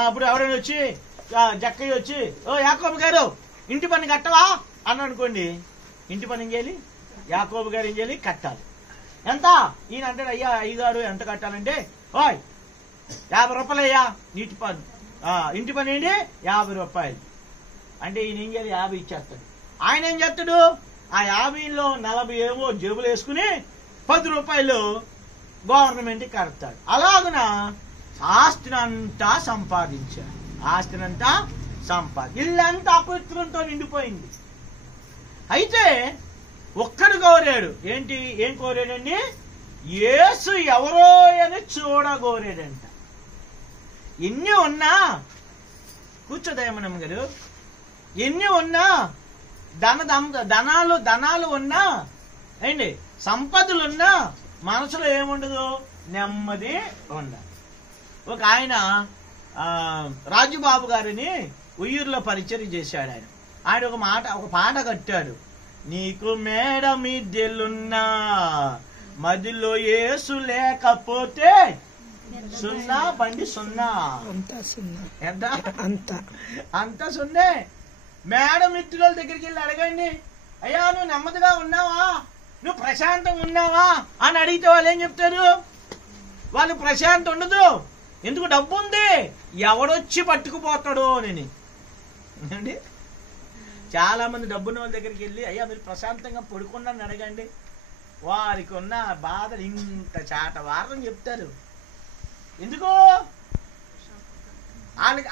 అప్పుడు ఎవరైనా వచ్చి జక్కయ్య వచ్చి, ఓ యాకోబు గారు ఇంటి పని కట్టవా అని అనుకోండి, ఇంటి పని ఏం చేయాలి? యాకోబు గారు ఏం చేయాలి? కట్టాలి. ఎంత? ఈయన అంటాడు, అయ్యా అయ్యగారు ఎంత కట్టాలంటే, ఓయ్ 50 రూపాయలు అయ్యా నీటి పని, ఇంటి పని ఏంటి 50 రూపాయలు అంటే ఈయన ఏం చేయాలి? 50 ఇచ్చేస్తాడు. ఆయన ఏం చేస్తాడు? ఆ 50లో 40 ఏమో జేబులు వేసుకుని 10 రూపాయలు గవర్నమెంట్కి కడతాడు. అలాగున ఆస్తినంతా సంపాదించాడు. ఇల్లంతా అపవిత్రంతో నిండిపోయింది. అయితే ఒక్కడు కోరాడు. ఏం కోరాడండి? యేసు ఎవరో అని చూడగోరాడంట. ఎన్ని ఉన్నా, కూర్చోదయమనమ్మ గారు, ఎన్ని ఉన్నా, ధనాలు ఉన్నా, ఏంటి సంపదలున్నా మనసులో ఏముండదు? నెమ్మది ఉండదు. ఒక ఆయన రాజుబాబు గారిని ఉయ్యూరులో పరిచయం చేశాడు. ఆయన ఒక పాట కట్టాడు. నీకు మేడ మిద్దెలున్నా మదిలో యేసు లేకపోతే సున్నా బండి సున్నా, అంతా సున్నే. మేడ మిత్రుల దగ్గరికి వెళ్ళి అడగండి, అయ్యా నువ్వు నెమ్మదిగా ఉన్నావా, నువ్వు ప్రశాంతంగా ఉన్నావా అని అడిగితే వాళ్ళు ఏం చెప్తారు? వాళ్ళు ప్రశాంతం ఉండదు. ఎందుకు? డబ్బు ఉంది, ఎవడొచ్చి పట్టుకుపోతాడో అని. అండి, చాలా మంది డబ్బున్న వాళ్ళ దగ్గరికి వెళ్ళి, అయ్యా మీరు ప్రశాంతంగా పడుకున్నాను అడగండి, వారికి ఉన్న బాధలు ఇంత చాటవారం చెప్తారు. ఎందుకు?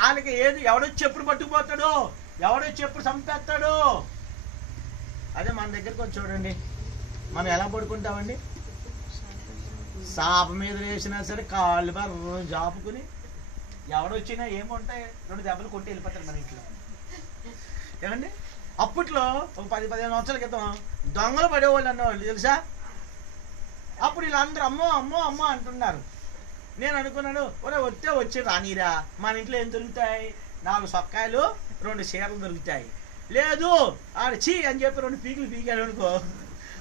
వాళ్ళకి ఏది ఎవడొచ్చి ఎప్పుడు పట్టుకుపోతాడో, ఎవడొచ్చి ఎప్పుడు చంపేస్తాడో. అదే మన దగ్గరకు వచ్చి చూడండి, మనం ఎలా పడుకుంటామండి? సాప మీద వేసినా సరే కాళ్ళు జాపుకుని ఎవడొచ్చినా ఏముంటాయి, 2 దెబ్బలు కొట్టి వెళ్ళిపోతారు మన ఇంట్లో. ఏమండి, అప్పట్లో ఒక 10-15 సంవత్సరాల క్రితం దొంగలు పడేవాళ్ళు అన్నవాళ్ళు తెలుసా? అప్పుడు వీళ్ళందరూ అమ్మో అమ్మో అమ్మో అంటున్నారు. నేను అనుకున్నాను, ఒరే వచ్చి రానీరా, మన ఇంట్లో ఏం దొరుకుతాయి? 4 సొక్కాయలు 2 చీరలు దొరుకుతాయి. లేదు ఆడ చీ అని చెప్పి 2 పీకులు పీకాడు అనుకో,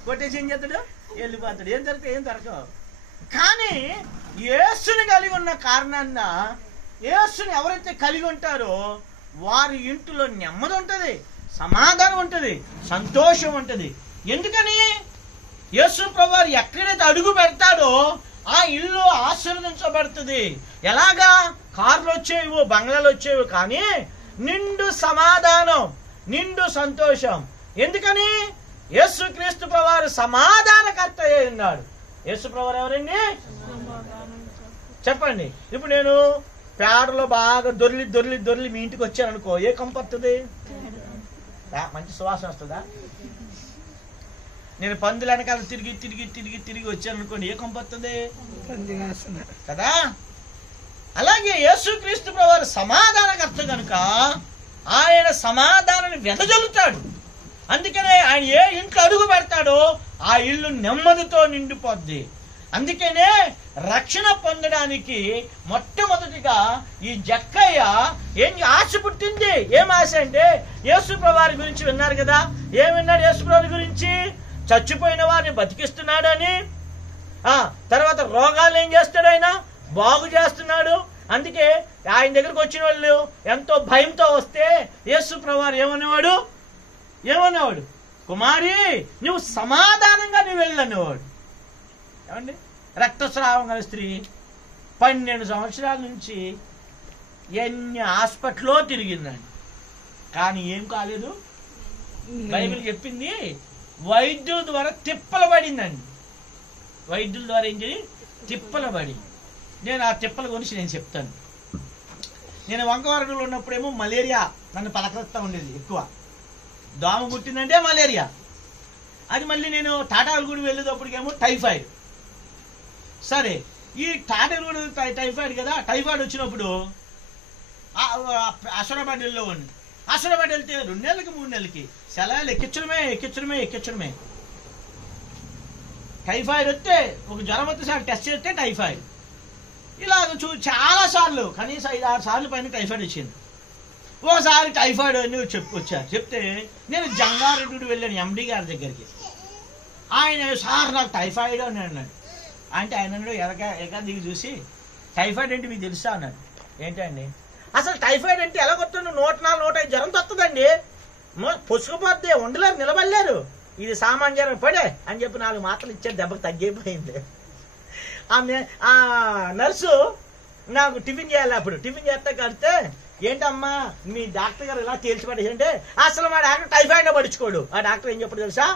కొట్టేసి ఏం చేస్తాడు? వెళ్ళిపోతాడు. ఏం దొరకవు. కానీ యేసుని కలిగి ఉన్న కారణాన్న, యేసుని ఎవరైతే కలిగి ఉంటారో వారి ఇంటిలో నెమ్మది ఉంటుంది, సమాధానం ఉంటుంది, సంతోషం ఉంటుంది. ఎందుకని? యేసు ప్రభువారు ఎక్కడైతే అడుగు పెడతాడో ఆ ఇల్లు ఆశీర్వదించబడుతుంది. ఎలాగా? కార్లు వచ్చేవి, బంగ్లాలు వచ్చేవి, కానీ నిండు సమాధానం, నిండు సంతోషం. ఎందుకని? యేసుక్రీస్తు ప్రభువారు సమాధానకర్త అయి ఉన్నాడు. యేసు ప్రభువారు ఎవరండి? చెప్పండి. ఇప్పుడు నేను పేడలో బాగా దొర్లి మీ ఇంటికి వచ్చాను అనుకో, ఏ కంపు వస్తుంది? మంచి సువాసన వస్తుందా? నేను పందుల వెనకాల తిరిగి తిరిగి తిరిగి తిరిగి వచ్చాను అనుకోండి, ఏ కొంపొస్తుంది కదా. అలాగే యేసుక్రీస్తు ప్రభువారు సమాధానకర్త కనుక ఆయన సమాధానాన్ని వెదజల్లుతాడు. అందుకనే ఆయన ఏ ఇంట్లో అడుగు పెడతాడో ఆ ఇల్లు నెమ్మదితో నిండిపోద్ది. అందుకనే రక్షణ పొందడానికి మొట్టమొదటిగా ఈ జక్కయ్య ఏం ఆశ పుట్టింది. ఏం ఆశ అంటే యేసు ప్రభువారి గురించి విన్నారు కదా. ఏం విన్నాడు యేసు ప్రభువారి గురించి? చచ్చిపోయిన వారిని బతికిస్తున్నాడు అని. తర్వాత రోగాలు ఏం చేస్తాడు? ఆయన బాగు చేస్తున్నాడు. అందుకే ఆయన దగ్గరకు వచ్చిన వాళ్ళు ఎంతో భయంతో వస్తే యేసు ప్రభువారు ఏమనేవాడు? కుమారి, నువ్వు సమాధానంగా నువ్వు వెళ్ళనేవాడు. ఏమండి, రక్తస్రావం గల స్త్రీ 12 సంవత్సరాల నుంచి ఎన్ని హాస్పిటల్లో తిరిగిందండి, కానీ ఏం కాలేదు. బైబిల్ చెప్పింది వైద్యుల ద్వారా తిప్పలు పడిందండి. వైద్యుల ద్వారా ఏం చేయి? తిప్పలు పడి. నేను ఆ తిప్పల గురించి నేను చెప్తాను. నేను వంకవరంలో ఉన్నప్పుడేమో మలేరియా నన్ను పలకరిస్తూ ఉండేది ఎక్కువ. దోమ పుట్టిందంటే మలేరియా. అది మళ్ళీ నేను టాటాలగూడి వెళ్ళేటప్పటికేమో టైఫాయిడ్. సరే, ఈ టాటాలగూడి టైఫాయిడ్ కదా. టైఫాయిడ్ వచ్చినప్పుడు అసరాబాద్ వెళ్ళేవాడిని. అసరాబాద్ వెళ్తే 2 నెలలకి 3 నెలలకి సెలవులు ఎక్కించడమే. టైఫాయిడ్ వస్తే ఒక జ్వరం వస్తే సార్ టెస్ట్ చేస్తే టైఫాయిడ్. ఇలాగ చాలా సార్లు, కనీసం 5-6 సార్లు పైన టైఫాయిడ్ వచ్చింది. ఓసారి టైఫాయిడ్ అని వచ్చారు. చెప్తే నేను జంగారెడ్డి వెళ్ళాను ఎండి గారి దగ్గరికి. ఆయన సార్ నాకు టైఫాయిడ్ అని అన్నాడు. అంటే ఆయన ఎక్కడ దిగి చూసి టైఫాయిడ్ అంటే మీకు తెలుసా అన్నాడు. ఏంటండి అసలు టైఫాయిడ్ అంటే ఎలా కొడుతుంది? 104-105 జ్వరం తొత్తదండి, పొసుకుపోద్ది, ఉండలేరు, నిలబడలేరు, ఇది సామాన్య జ్వరం, పడే అని చెప్పి 4 మాటలు ఇచ్చాడు. దెబ్బకి తగ్గిపోయింది. ఆ నర్సు నాకు టిఫిన్ చేయాలి. అప్పుడు టిఫిన్ చేస్తే కడితే, ఏంటమ్మా మీ డాక్టర్ గారు ఇలా తేల్చిపడేసి అంటే, అసలు మా డాక్టర్ టైఫాయిడ్ పడుచుకోడు. ఆ డాక్టర్ ఏం చెప్పడు తెలుసా?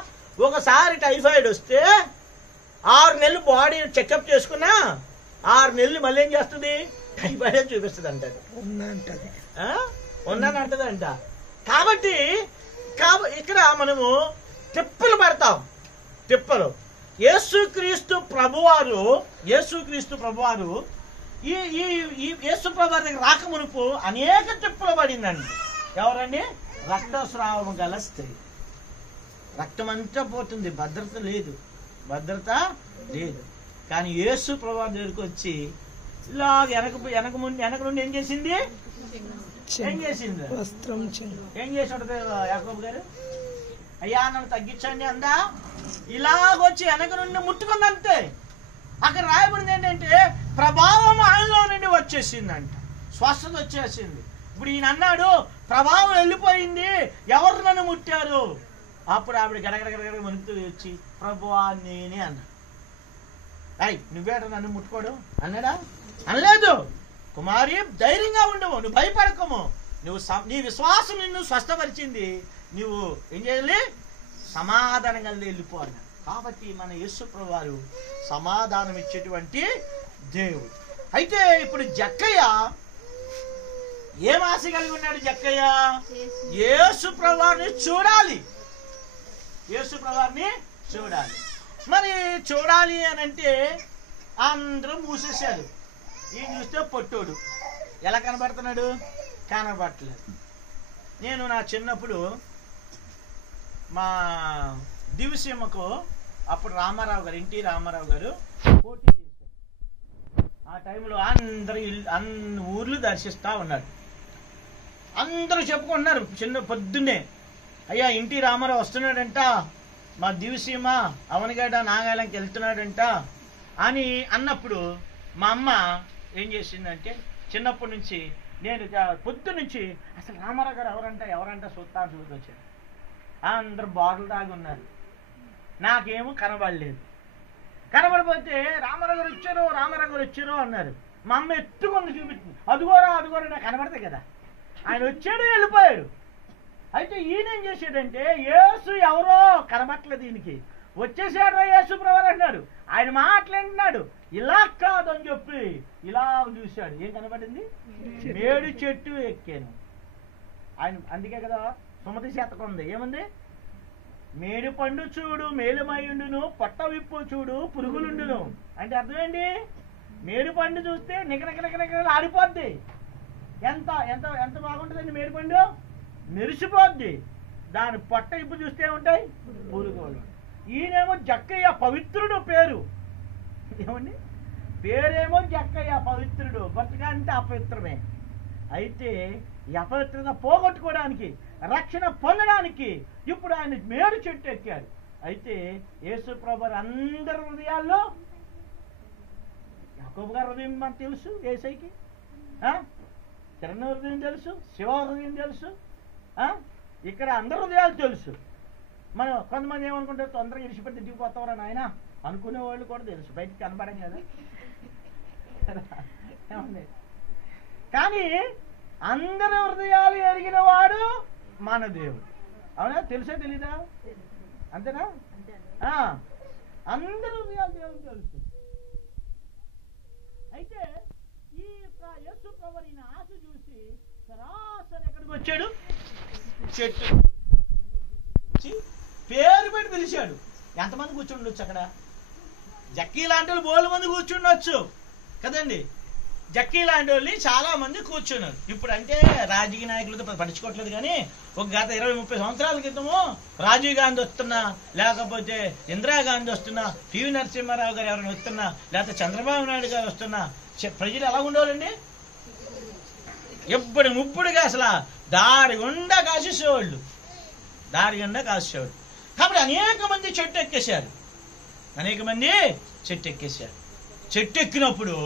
ఒకసారి టైఫాయిడ్ వస్తే 6 నెలలు బాడీ చెకప్ చేసుకున్నా 6 నెలలు మళ్ళీ ఏం చేస్తుంది? టైఫాయిడ్ చూపిస్తుంది అంటారు. ఉందంటదంట. కాబట్టి ఇక్కడ మనము తిప్పలు పడతాం. తిప్పలు యేసుక్రీస్తు ప్రభువారు ఈ యేసు ప్రభువారి దగ్గర రాకమునుపు అనేక తిప్పలు పడిందండి. ఎవరండి? రక్తస్రావం గల స్త్రీ. రక్తం అంతా పోతుంది, భద్రత లేదు. కానీ యేసు ప్రభువారి దగ్గరికి వచ్చి ఇలా వెనక నుండి ఏం చేసింది? ఏం చేసి ఉంటుంది యాకోబు గారు? అయ్యా నన్ను తగ్గించండి అందా. ఇలాగొచ్చి వెనక నుండి ముట్టుకుందంతే. అక్కడ రాయబడింది ఏంటంటే ప్రభావం ఆయనలో నుండి వచ్చేసిందంట, స్వస్థత వచ్చేసింది. ఇప్పుడు ఈయన అన్నాడు ప్రభావం వెళ్ళిపోయింది, ఎవరు నన్ను ముట్టారు? అప్పుడు ఆవిడ గడగడగడ వణుకుతూ వచ్చి ప్రభువా నేనే అన్నా. నువ్వేట నన్ను ముట్టుకోడు అన్నాడా? అనలేదు. కుమారి ధైర్యంగా ఉండవు, నువ్వు భయపడకము, నీ విశ్వాసం నిన్ను స్వస్థపరిచింది, నువ్వు ఏం చేయాలి? సమాధానం కలిగి వెళ్ళిపోవాలి. కాబట్టి మన యేసు ప్రభువారు సమాధానం ఇచ్చేటువంటి దేవుడు. అయితే ఇప్పుడు జక్కయ్య ఏం ఆశ కలిగి ఉన్నాడు? జక్కయ్య యేసు ప్రభువారిని చూడాలి. మరి చూడాలి అని అంటే అందరూ మూసేశారు. ఈయన చూస్తే పొట్టోడు ఎలా కనబడుతున్నాడు? కనబడట్లేదు. నేను నా చిన్నప్పుడు మా దివిసీమకు అప్పుడు రామారావు గారు, ఎన్టీ రామారావు గారు పోటీ చేశారు. ఆ టైంలో అన్ని ఊర్లు దర్శిస్తూ ఉన్నారు. అందరూ చెప్పుకుంటున్నారు పొద్దున్నే, అయ్యా ఎన్టీ రామారావు వస్తున్నాడంట, మా దివిసీమ అవనగడ్డ నాగాలంకి వెళ్తున్నాడంట అని అన్నప్పుడు మా అమ్మ ఏం చేసిందంటే, చిన్నప్పటి నుంచి నేను పొద్దు నుంచి అసలు రామారావు గారు ఎవరంట చూస్తాను వచ్చాను. అందరు బాటలు తాగి ఉన్నారు, నాకేమో కనబడలేదు. కనబడిపోతే రామారావు గారు వచ్చారు అన్నారు. మా అమ్మ ఎత్తుకొని చూపిస్తుంది, అదుగోరా నాకు కనబడతాయి కదా. ఆయన వచ్చాడు, వెళ్ళిపోయాడు. అయితే ఈయన ఏం చేశాడంటే, యేసు ఎవరో కనబట్టలేదు, దీనికి వచ్చేసాడు యేసు ప్రభువు అన్నాడు. ఆయన మాట్లాడినాడు, ఇలా కాదు అని చెప్పి ఇలా చూశాడు. ఏం కనబడింది? మేడు చెట్టు ఎక్కాను ఆయన. అందుకే కదా సుమతి శతకం ఉంది, ఏముంది? మేడి పండు చూడు మేలుమయుండును, పొట్ట విప్పు చూడు పురుగులుండును. అంటే అర్థమేంటి? మేడి పండు చూస్తే నికనకనకనకన ఆడిపోద్ది. ఎంత ఎంత ఎంత బాగుంటుందండి మేడి పండు, మెరిసిపోద్ది. దాని పొట్ట ఇప్పు చూస్తే ఉంటాయి పురుగులు. ఈయనేమో జక్కయ్య పవిత్రుడు పేరు. ఏమండి పేరేమో జక్కయ్య పవిత్రుడు, బతుక అంటే అపవిత్రమే. అయితే ఈ అపవిత్రత పోగొట్టుకోవడానికి, రక్షణ పొందడానికి ఇప్పుడు ఆయన మేడు చెట్టు ఎక్కాడు. అయితే యేసు ప్రభువు అందరి హృదయాల్లో, యాకోబు గారి హృదయం మనకు తెలుసు, యేసయ్యకి తిరుణ హృదయం తెలుసు, శివ హృదయం తెలుసు, ఇక్కడ అందరి హృదయాలు తెలుసు. మనం కొంతమంది ఏమనుకుంటారు, తొందరగా ఇరిచిపెట్టి దిగిపోతావరా నాయన అనుకునే వాళ్ళు కూడా తెలుసు, బయటికి కనపడం కదా. ఏమండి? కానీ అందరి హృదయాలు ఎరిగిన వాడు మన దేవుడు. అవునా? తెలుసా తెలీదా? అంతేనా? అందరి హృదయాలు దేవుడు తెలుసు. అయితే ఈ యొక్క యేసు ప్రభువు ఈయన ఆశ చూసి సరాసరి ఎక్కడికి వచ్చాడు? చెట్టు పేరు పెట్టి పిలిచాడు. ఎంతమంది కూర్చుండొచ్చు అక్కడ? జక్కీ లాంటి వాళ్ళు బోళ్ళు మంది కూర్చుండొచ్చు కదండి. జక్కీ లాంటి వాళ్ళు చాలా మంది కూర్చున్నారు. ఇప్పుడు అంటే రాజకీయ నాయకులతో పట్టించుకోవట్లేదు, కానీ ఒక గత 20-30 సంవత్సరాల క్రితము రాజీవ్ గాంధీ వస్తున్నా, లేకపోతే ఇందిరాగాంధీ వస్తున్నా, పివి నరసింహారావు గారు ఎవరైనా వస్తున్నా, లేకపోతే చంద్రబాబు నాయుడు గారు వస్తున్నా, ప్రజలు ఎలా ఉండేవాళ్ళండి? ఎప్పుడు ముప్పుడుగా అసలు దారి గుండా కాసేసేవాళ్ళు, దారి గుండా కాసేసేవాళ్ళు. కాబట్టి అనేక మంది చెట్టు ఎక్కేశారు, అనేక మంది చెట్టు ఎక్కేశారు. చెట్టు ఎక్కినప్పుడు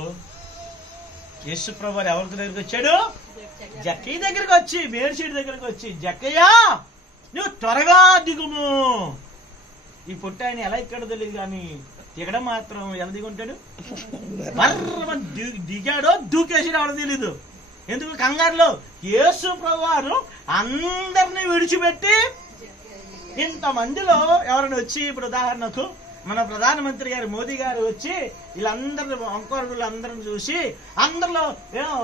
యేసు ప్రభువు ఎవరి దగ్గరికి వచ్చాడు? జక్కయ్య దగ్గరికి వచ్చి, మేడి చెట్టు దగ్గరికి వచ్చి, జక్కయ్య నువ్వు త్వరగా దిగుము. ఈ పుట్ట ఆయన ఎలా ఎక్కడో తెలియదు, కానీ దిగడం మాత్రం ఎలా దిగి ఉంటాడు? దిగాడో దూకేసాడో ఎవడో తెలీదు. ఎందుకు? కంగారులో యేసు ప్రభువారు అందరినీ విడిచిపెట్టి ఇంతమందిలో ఎవరైనా వచ్చి, ఇప్పుడు ఉదాహరణకు మన ప్రధానమంత్రి గారు మోదీ గారు వచ్చి వీళ్ళందరూ అంకురులు అందరిని చూసి అందరిలో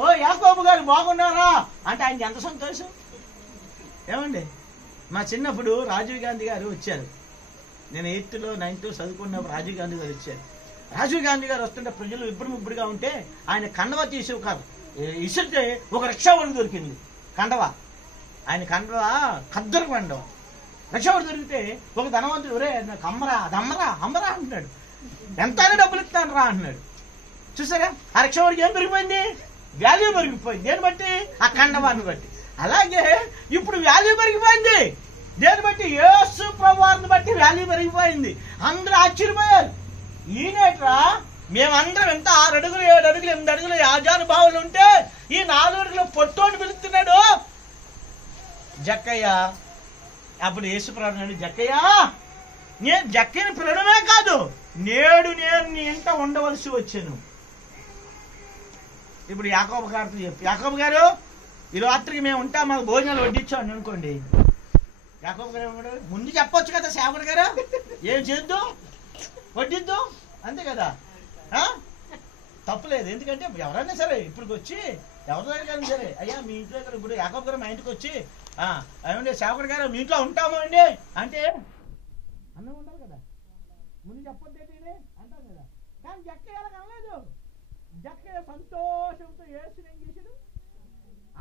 ఓ యాకోబు గారు బాగున్నారా అంటే ఆయనకి ఎంత సంతోషం. ఏమండి? మా చిన్నప్పుడు రాజీవ్ గాంధీ గారు వచ్చారు. నేను 8th 9th చదువుకున్నప్పుడు రాజీవ్ గాంధీ గారు వచ్చారు. రాజీవ్ గాంధీ గారు వస్తుంటే ప్రజలు ఇబ్బడి ముబ్బడిగా ఉంటే ఆయన కండవ తీసి ఇసిరితే ఒక రిక్షా వాడికి దొరికింది కండవ. ఆయన కండవ ఖద్దరు కండవ. రిక్షా వాడు దొరికితే ఒక ధనవంతుడు ఒరే అమ్మరా అది అమ్మరా అమ్మరా అంటున్నాడు. ఎంతైనా డబ్బులు ఇస్తాను రా అంటున్నాడు. చూసారా? ఆ రిక్షా వాడికి ఏం పెరిగిపోయింది? వాల్యూ పెరిగిపోయింది. దేని బట్టి? ఆ కండవాన్ని బట్టి. అలాగే ఇప్పుడు వాల్యూ పెరిగిపోయింది. దేని బట్టి? యేసు ప్రభువుని బట్టి వాల్యూ పెరిగిపోయింది. అందరూ ఆశ్చర్యపోయారు. ఈయనేట్రా మేమందరం ఎంత 6 అడుగులు 7 అడుగులు 8 అడుగులు ఆజానుభావులు ఉంటే ఈ 4 అడుగులు పొట్టోని పిలుస్తున్నాడు జక్కయ్య. అప్పుడు యేసు ప్రభువు జక్కయ్య నేను జక్కయ్యని పిలవడమే కాదు, నేడు నేను నీ ఇంట ఉండవలసి వచ్చాను. ఇప్పుడు యాకోబు గారితో చెప్పి, యాకోబు గారు ఈ రాత్రికి మేము ఉంటాం, మాకు భోజనాలు వడ్డించాను అనుకోండి. యాకోబు గారు ఏమన్నాడు? ముందు చెప్పొచ్చు కదా సేవకుడు గారు, ఏం చేద్దాం వడ్డిద్దాం, అంతే కదా. తప్పులేదు. ఎందుకంటే ఎవరైనా సరే ఇప్పుడు వచ్చి ఎవరి దగ్గర సరే, అయ్యా మీ ఇంట్లో దగ్గర ఇప్పుడు యాకోబు గారు మా ఇంటికి వచ్చి ఏమండి సేవకుడు గారు మీ ఇంట్లో ఉంటాము అండి అంటే అన్నం ఉండాలి కదా, ముందు చెప్పొద్దేంటి అంటాం కదా. కానీ జక్కయ్య అలా అనలేదు. జక్కయ్య సంతోషంతో యేసుని ఏం చేశాడు?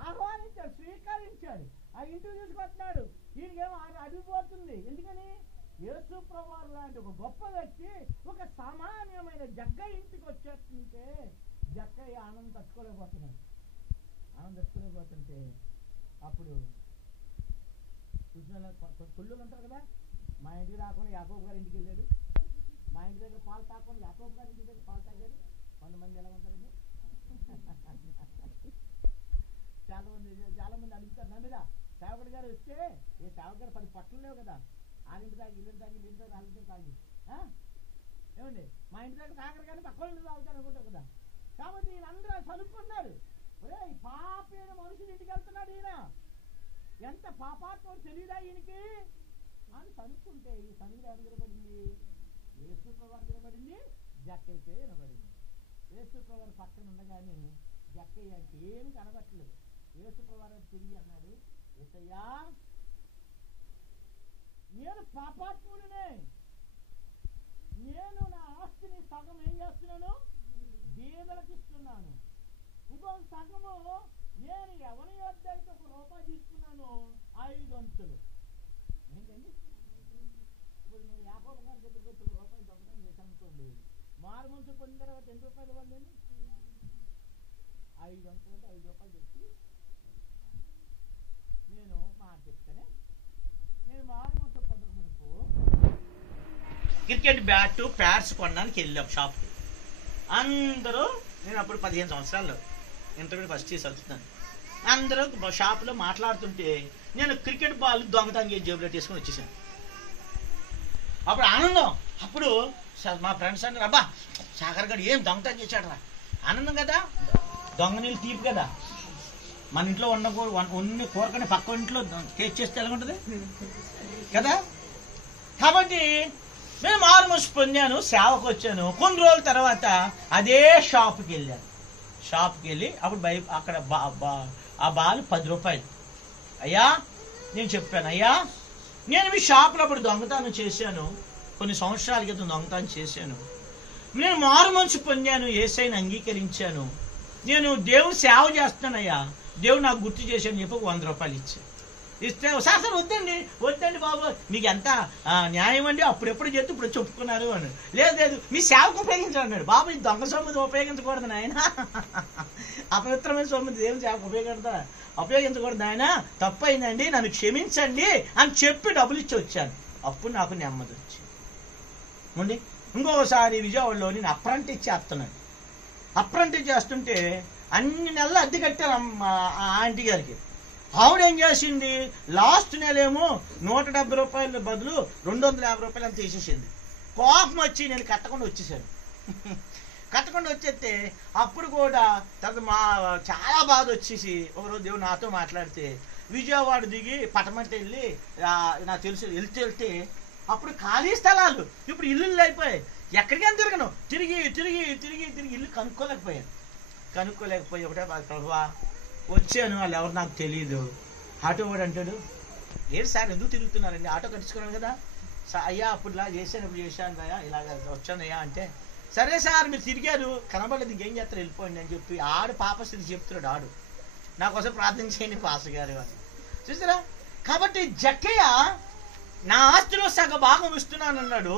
ఆహ్వానించాడు, స్వీకరించాడు. ఆ ఇంటికి తీసుకొస్తున్నాడు. ఈయనకేమో అడిగిపోతుంది. ఎందుకని? యేసు ప్రభువు లాంటి ఒక గొప్ప వ్యక్తి ఒక సామాన్యమైన జగ్గయ్య ఇంటికి వచ్చేస్తుంటే జక్కయ్య ఆనందం తట్టుకోలేకపోతున్నాడు. ఆనందం తట్టుకోలేకపోతుంటే అప్పుడు చూసిన కొల్లులు అంటారు కదా, మా ఇంటికి రాకుండా యాకోబు గారి ఇంటికి వెళ్ళాడు, మా ఇంటి దగ్గర పాలు తాకుండా యాకోబు గారి ఇంటి దగ్గర పాలు తాగాడు. కొంతమంది ఎలా ఉంటారండి? చాలా మంది అడుగుతారు నా మీద, సేవకుడు గారు వస్తే ఏ సేవకుడు గారు 10 పట్టలు లేవు కదా, ఆరింటి తాగి ఇల్లు తాగి ఇంటి తాగి ఆరింటి తాగి ఏమండి మా ఇంటి దగ్గర తాగరు కానీ పక్క ఇంటి తాగుతారు అనుకుంటారు కదా. కాబట్టి ఈయన అందరూ చదువుకున్నారు. ఒరే ఈ పాపైన మనుషులు ఇంటికి వెళ్తున్నాడు, ఈయన ఎంత పాపాత్మ తెలియదా ఈయనకి అని చదువుకుంటే ఈ సన్నిధి ఎవరు వినబడింది? యేసు ప్రభువు వినబడింది, జక్కయ్యకే వినబడింది. యేసు ప్రభువు పక్కన ఉండగానే జక్కయ్య అంటే ఏమి కనబట్టలేదు. యేసు ప్రభువు తిరిగి అన్నాడు, యేసయ్యా నేను పాపాత్ముడినే, నేను నా ఆస్తిని సగం ఏం చేస్తున్నాను, బీదలకు ఇస్తున్నాను. ఇంకో సగము నేను ఎవరి వద్ద అయితే ₹1 తీసుకున్నాను 5 వంతులు. ఏంటండి, ఇప్పుడు నేను యాకోబు గారి దగ్గరికి వచ్చి ₹1 దొంగతనం చేశాను అనుకోండి, మారు మనసు పొందిన తర్వాత ఎన్ని రూపాయలు ఇవ్వాలండి? 5 వంతులు అంటే ₹5 తెచ్చి నేను మాట చెప్తానే, నేను మారు మనసు పొందక మునుపు క్రికెట్ బ్యాట్ ప్యాడ్స్ కొనడానికి వెళ్ళాం షాప్కి. అందరూ, నేను అప్పుడు 15 సంవత్సరాలు ఇంటర్మీడియట్ ఫస్ట్ ఇయర్ చదువుతున్నాను. అందరూ షాప్లో మాట్లాడుతుంటే నేను క్రికెట్ బాల్ దొంగతనం చేసి జేబులో తీసుకొని వచ్చేసాను. అప్పుడు ఆనందం. అప్పుడు మా ఫ్రెండ్స్ అన్నారు, అబ్బా సాగర్ గారు ఏం దొంగతనం చేశాడు రా. ఆనందం కదా, దొంగ నీళ్ళు తీపి కదా. మన ఇంట్లో ఉన్న కూరకని పక్క ఇంట్లో టేస్ట్ చేస్తే ఎలా ఉంటుంది కదా. కాబట్టి నేను మారుమూసి పొందాను, సేవకు వచ్చాను. కొన్ని రోజుల తర్వాత అదే షాప్కి వెళ్ళాను. షాప్కి వెళ్ళి అప్పుడు అక్కడ ఆ బాల్ ₹10. అయ్యా నేను చెప్పాను, అయ్యా నేను మీ షాప్లో అప్పుడు దొంగతనం చేశాను, కొన్ని సంవత్సరాల క్రితం దొంగతనం చేశాను. నేను మారుమూసి పొందాను, యేసయ్యను అంగీకరించాను, నేను దేవుడు సేవ చేస్తానయ్యా, దేవుడు నాకు గుర్తు చేశాను చెప్పి ₹100 ఇచ్చాను. ఇస్తే సార్ వద్దండి బాబు, మీకు ఎంత న్యాయం అండి, అప్పుడెప్పుడు చేస్తే ఇప్పుడు చెప్పుకున్నారు అని. లేదు మీ సేవకు ఉపయోగించాలి అన్నాడు. బాబు ఈ దొంగ సొమ్మిది ఉపయోగించకూడదు నాయన, అపవిత్రమైన సొమ్మిది దేవుని సేవకు ఉపయోగించకూడదు నాయన, తప్పు అయిందండి, నన్ను క్షమించండి అని చెప్పి డబ్బులు ఇచ్చి వచ్చాను. అప్పుడు నాకు నెమ్మది వచ్చింది. ఇంకొకసారి విజయవాడలో నేను అప్రెంటిస్ చేస్తున్నాను. అప్రెంటిస్ చేస్తుంటే అన్ని నెలలు అద్దె కట్టారు ఆంటీ గారికి. ఆవిడ ఏం చేసింది, లాస్ట్ నెలేమో ₹170 బదులు ₹250 అని తీసేసింది. కోపం వచ్చి నేను కట్టకుండా వచ్చేసాను. కట్టకుండా వచ్చేస్తే అప్పుడు కూడా తర్వాత చాలా బాధ వచ్చేసి ఒకరోజు దేవుడు నాతో మాట్లాడితే విజయవాడ దిగి పటమంట వెళ్ళి నాకు తెలుసు వెళ్తే అప్పుడు ఖాళీ స్థలాలు, ఇప్పుడు ఇల్లు అయిపోయాయి. ఎక్కడికైనా తిరగను, తిరిగి తిరిగి తిరిగి తిరిగి ఇల్లు కనుక్కోలేకపోయి ఒకటే ప్రభువా వచ్చాను, వాళ్ళు ఎవరు నాకు తెలియదు. ఆటో వాడు అంటాడు, ఏంటి సార్ ఎందుకు తిరుగుతున్నారండి, ఆటో కట్టించుకున్నాను కదా. అయ్యా అప్పుడు ఇలా చేశాను, ఇప్పుడు చేశాను అయ్యా, ఇలాగ వచ్చానయ్యా అంటే, సరే సార్ మీరు తిరిగారు కనబడలేదు, ఇంకేం చేస్తారు వెళ్ళిపోయింది అని చెప్పి పాపస్థితి చెప్తున్నాడు. ఆడు నా కోసం ప్రార్థన చేయండి పాస్టర్ గారు అని. చూసారా. కాబట్టి జక్కయ్య నా ఆస్తిలో సగ భాగం ఇస్తున్నాను అన్నాడు.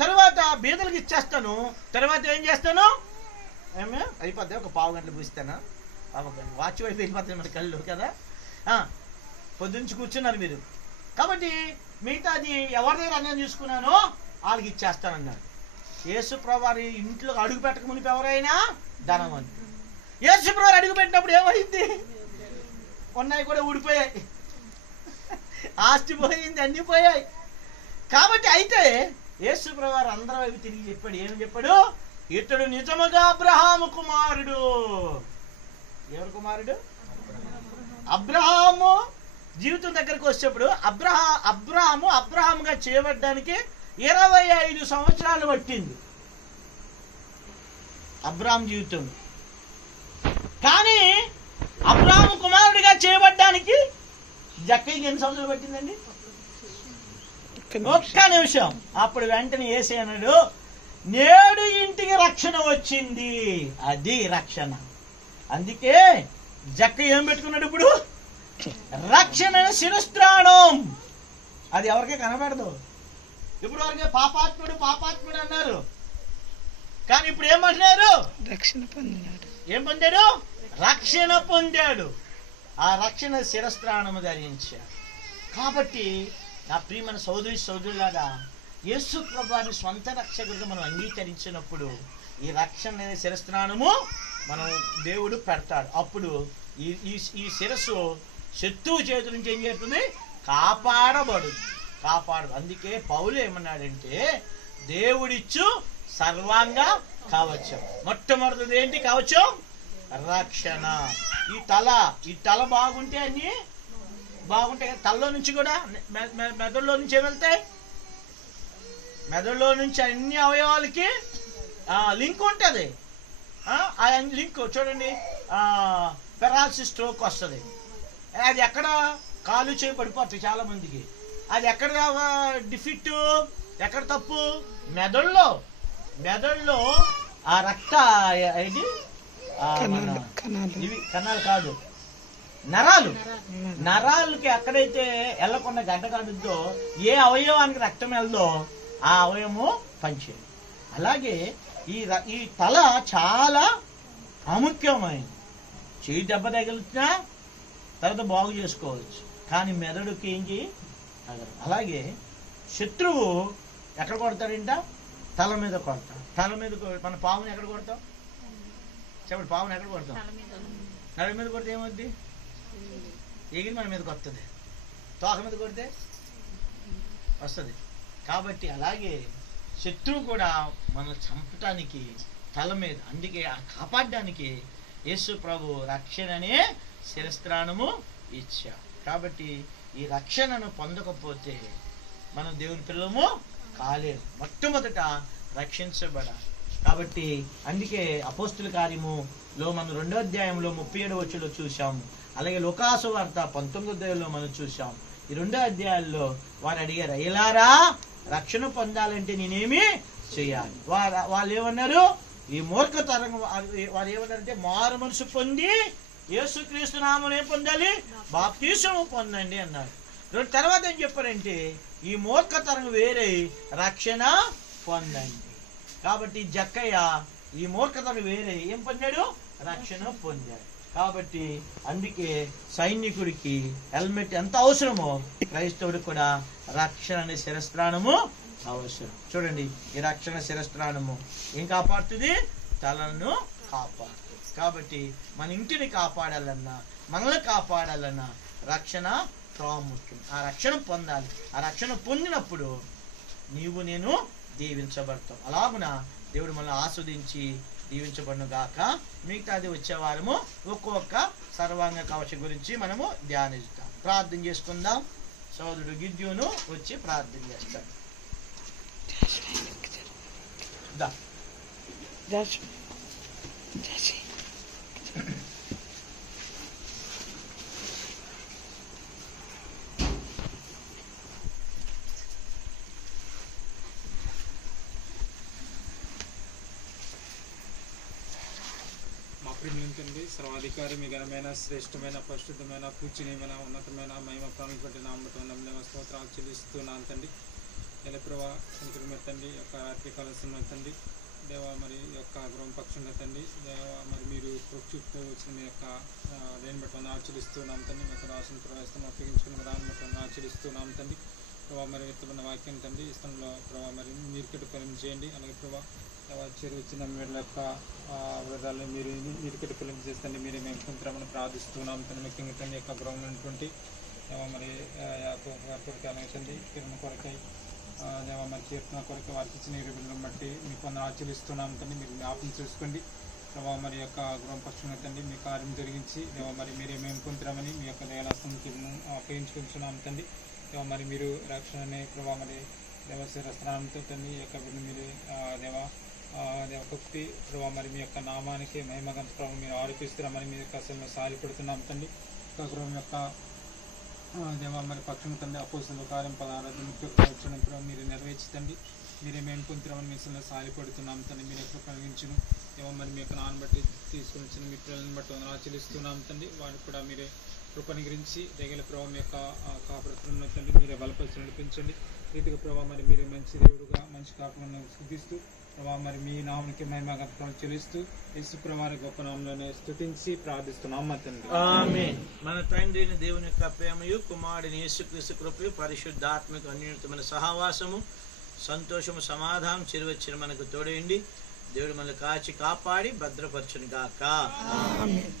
తర్వాత బీదలకు ఇచ్చేస్తాను, తర్వాత ఏం చేస్తాను, అయిపోద్ది ఒక పావు గంటలు పూస్తాను, వాచ్ వైపు వెళ్ళిపోతాయి మన కళ్ళు కదా. పొద్దుంచి కూర్చున్నారు మీరు. కాబట్టి మిగతాది ఎవరి దగ్గర అన్నం తీసుకున్నానో వాళ్ళకి ఇచ్చేస్తానన్నాడు. యేసు ప్రభువారి ఇంట్లో అడుగు పెట్టక మునిపి ఎవరైనా ధనవంతుడు. యేసు ప్రభువారు అడుగు పెట్టినప్పుడు ఏమైంది, ఉన్నాయి కూడా ఊడిపోయాయి, ఆస్తి పోయింది, అన్ని పోయాయి. కాబట్టి అయితే యేసు ప్రభువారు అందరి వైపు తిరిగి చెప్పాడు. ఏమని చెప్పాడు, ఇతడు నిజముగా అబ్రహాము కుమారుడు. ఎవరు కుమారుడు? అబ్రహాము జీవితం దగ్గరకు వచ్చేప్పుడు అబ్రహాముగా చేయబడ్డానికి 25 సంవత్సరాలు పట్టింది అబ్రహాం జీవితం. కానీ అబ్రహాము కుమారుడిగా చేయబడ్డానికి జక్కయ్యకి ఎన్ని సంవత్సరాలు పట్టిందండి? ఒక్క నిమిషం. అప్పుడు వెంటనే యేసయ్య అన్నాడు, నేడు ఇంటికి రక్షణ వచ్చింది. అది రక్షణ. అందుకే జక్కయ్య ఏం పెట్టుకున్నాడు ఇప్పుడు, రక్షణ శిరస్త్రాణం. అది ఎవరికే కనబడదు. ఇప్పుడు వరకే పాపాత్ముడు అన్నారు, కానీ ఇప్పుడు ఏమంటున్నారు, రక్షణ పొందాడు. ఏం పొందాడు? రక్షణ పొందాడు. ఆ రక్షణ శిరస్త్రాణము ధరించాడు. కాబట్టి నా ప్రియమైన సోదరులాగా యేసు ప్రభువుని స్వంత రక్షకుడిగా మనం అంగీకరించినప్పుడు ఈ రక్షణ అనే శిరస్త్రాణము మనం దేవుడు పెడతాడు. అప్పుడు ఈ శిరస్సు శత్రువు చేతుల నుంచి ఏం చేస్తుంది, కాపాడబడు. అందుకే పౌలు ఏమన్నాడంటే, దేవుడిచ్చు సర్వాంగ కవచం. మొట్టమొదటిది ఏంటి కవచం? రక్షణ. ఈ తల బాగుంటే అన్ని బాగుంటాయి. తలలో నుంచి కూడా మెదడులో నుంచి ఏమెళ్తాయి, మెదడులో నుంచి అన్ని అవయవాలకి లింక్ ఉంటుంది. ఆ లింక్ చూడండి, పెరాలసిస్ స్ట్రోక్ వస్తుంది. అది ఎక్కడ కాలు చేయి పడిపోతుంది చాలా మందికి. అది ఎక్కడ డిఫిట్, ఎక్కడ తప్పు? మెదడులో ఆ రక్త ఇది ఇవి కణాలు కాదు, నరాలకి ఎక్కడైతే వెళ్ళకుండా గడ్డ కాడుద్దో, ఏ అవయవానికి రక్తం వెళ్దో ఆ అవయవము పనిచేయదు. అలాగే ఈ తల చాలా ప్రాముఖ్యమైనది. చేయి దెబ్బ తగిలినా తర్వాత బాగు చేసుకోవచ్చు, కానీ మెదడుకి ఏం చేయి తగలదు. అలాగే శత్రువు ఎక్కడ కొడతాడంట? తల మీద కొడతాం. తల మీద మన పావుని ఎక్కడ కొడతాం చెప్పండి? పావుని ఎక్కడ కొడతాం? తల మీద కొడితే ఏమవుద్ది? ఎగిరి మన మీదకి వస్తుంది. తోక మీద కొడితే వస్తుంది. కాబట్టి అలాగే శత్రువు కూడా మనల్ని చంపటానికి తల మీద, అందుకే కాపాడడానికి యేసు ప్రభు రక్షణనే శిరస్త్రాణము ఇచ్చాడు. కాబట్టి ఈ రక్షణను పొందకపోతే మనం దేవుని పిల్లము కాలేము. మొట్టమొదట రక్షించబడాలి. కాబట్టి అందుకే అపోస్తుల కార్యములో మనం 2వ అధ్యాయంలో 37వ వచనంలో చూసాము. అలాగే లూకాసు వార్త 19వ అధ్యాయంలో మనం చూసాం. ఈ 2 అధ్యాయాల్లో వారు అడిగారు, అయ్యలారా రక్షణ పొందాలంటే నేనేమి చేయాలి? వాళ్ళు ఏమన్నారు? ఈ మూర్ఖతరం వారు ఏమన్నారంటే మారు మనసు పొంది యేసుక్రీస్తు నామమున ఏం పొందాలి? బాప్తీసము పొందండి అన్నారు. తర్వాత ఏం చెప్పారంటే ఈ మూర్ఖతరం వేరే రక్షణ పొందండి. కాబట్టి జక్కయ్య ఈ మూర్ఖతరం వేరే ఏం పొందాడు? రక్షణ పొందాడు. కాబట్టి అందుకే సైనికుడికి హెల్మెట్ ఎంత అవసరమో క్రైస్తవుడికి కూడా రక్షణ అనే శిరస్త్రాణము అవసరం. చూడండి, ఈ రక్షణ శిరస్త్రాణము ఏం కాపాడుతుంది? తలను కాపాడుతుంది. కాబట్టి మన ఇంటిని కాపాడాలన్నా, మనల్ని కాపాడాలన్నా రక్షణ ప్రాముఖ్యం. ఆ రక్షణ పొందాలి. ఆ రక్షణ పొందినప్పుడు నీవు నేను దీవించబడతాం. అలాగున దేవుడు మనల్ని ఆస్వాదించి దీవించబడును గాక. మిగతాది వచ్చే వారము ఒక్కొక్క సర్వాంగ కవచం గురించి మనము ధ్యానిస్తాం. ప్రార్థన చేసుకుందాం. సోదరుడు గిద్యోను వచ్చి ప్రార్థన చేస్తాడు. ప్రేమించండి. సర్వాధికారి మీ ఘనమైన శ్రేష్టమైన పరిశుద్ధమైన పూజనీయమైన ఉన్నతమైన మహిమ ప్రాణం పట్టి నామమైన స్తోత్రాలు చెల్లిస్తున్నాను తండ్రి. ఎలా ప్రభా సంక్రమితండి యొక్క రాత్రికాల సమయండి దేవ, మరి యొక్క గృహపక్షం తండ్రి దేవ, మరి మీరు చూపుతూ వచ్చిన మీ యొక్క దేని బట్టి ఆచరిస్తున్నాం తండ్రి. మీ యొక్క రాసిన ప్రవేశం అప్పగించుకుని దాన్ని బట్టి ఆచరిస్తున్నాం తండ్రి. ప్రభావ మరి వ్యక్తమైన వాక్యం తండ్రి ఇష్టంలో ప్రభావ మరి మీరు కట్టుపలం చేయండి. అలాగే ప్రభావ వచ్చిన వీళ్ళ యొక్క వివరాలను మీరు కట్టుపలం చేస్తండి. మీరే మేము కొంతమని ప్రార్థిస్తున్నాం తండ్రి. ముఖ్యంగా తండ్రి యొక్క గృహం ఉన్నటువంటి మరి కొరక అలాగే తండ్రి కిరణ్ కొరకై దేవ మరి కీర్తన కొరక వారికి ఇచ్చిన ఇరువులను బట్టి మీకు కొందరు ఆచరిస్తున్నాం తండ్రి. మీరు జ్ఞాపకం చేసుకోండి ప్రభావ మరి యొక్క గృహం పక్షంగా తండ్రి మీ కార్యం జరిగించి దేవ మరి మీరే మేము కొంతమని మీ యొక్క దయాలస్తంకి అప్పగించుకుంటున్నాం తండ్రి. దేవ మరి మీరు రక్షణనే ప్రభావ మరి దేవశిరస్త్రానంతో తండ్రి యొక్క మీరు దేవభక్తి ప్రభావ మరి మీ యొక్క నామానికి మహిమగంత ప్రభావం మీరు ఆరోపిస్తున్నామని మీ యొక్క అసలు సాయపడుతున్నాం తండ్రి. గృహం యొక్క దేవ మరి పక్షం తండ్రి అపోస్తుల కార్యం 16 ముఖ్య ప్రభావ మీరు నెరవేర్చండి. మీరే మేము కొంతమని మీ అసలు సాయపడుతున్నాం తండ్రి. మీరు ఎక్కడ కలిగించును దేవ మరి మీ యొక్క నాన్న బట్టి తీసుకుని వచ్చిన మీ పిల్లలను బట్టి ఆచరిస్తున్నాం తండ్రి. వారికి కూడా మీరే కృపని గురించి దగ్గర ప్రభావం యొక్క కాపురత్వంలో తండ్రి మీరే బలపరిచి నడిపించండి. రీతిగా ప్రభావ మరి మీరు మంచి దేవుడుగా మంచి కాపులను స్థుతిస్తూ ప్రభావ మరి మీ నామానికి మహిమగంతం చెల్లిస్తూ యేసు ప్రభువారి గొప్ప నామములోనే స్తుతించి ప్రార్థిస్తున్నాం తండ్రి. ఆమేన్. మన తండ్రి దేవుని యొక్క ప్రేమయు కుమారుని యేసుక్రీస్తు కృపయు పరిశుద్ధాత్మక అన్యోన్యమైన సహవాసము సంతోషము సమాధానం చిరువచ్చిన మనకు తోడేయండి. దేవుడు మనల్ని కాచి కాపాడి భద్రపరచును గాక. ఆమేన్.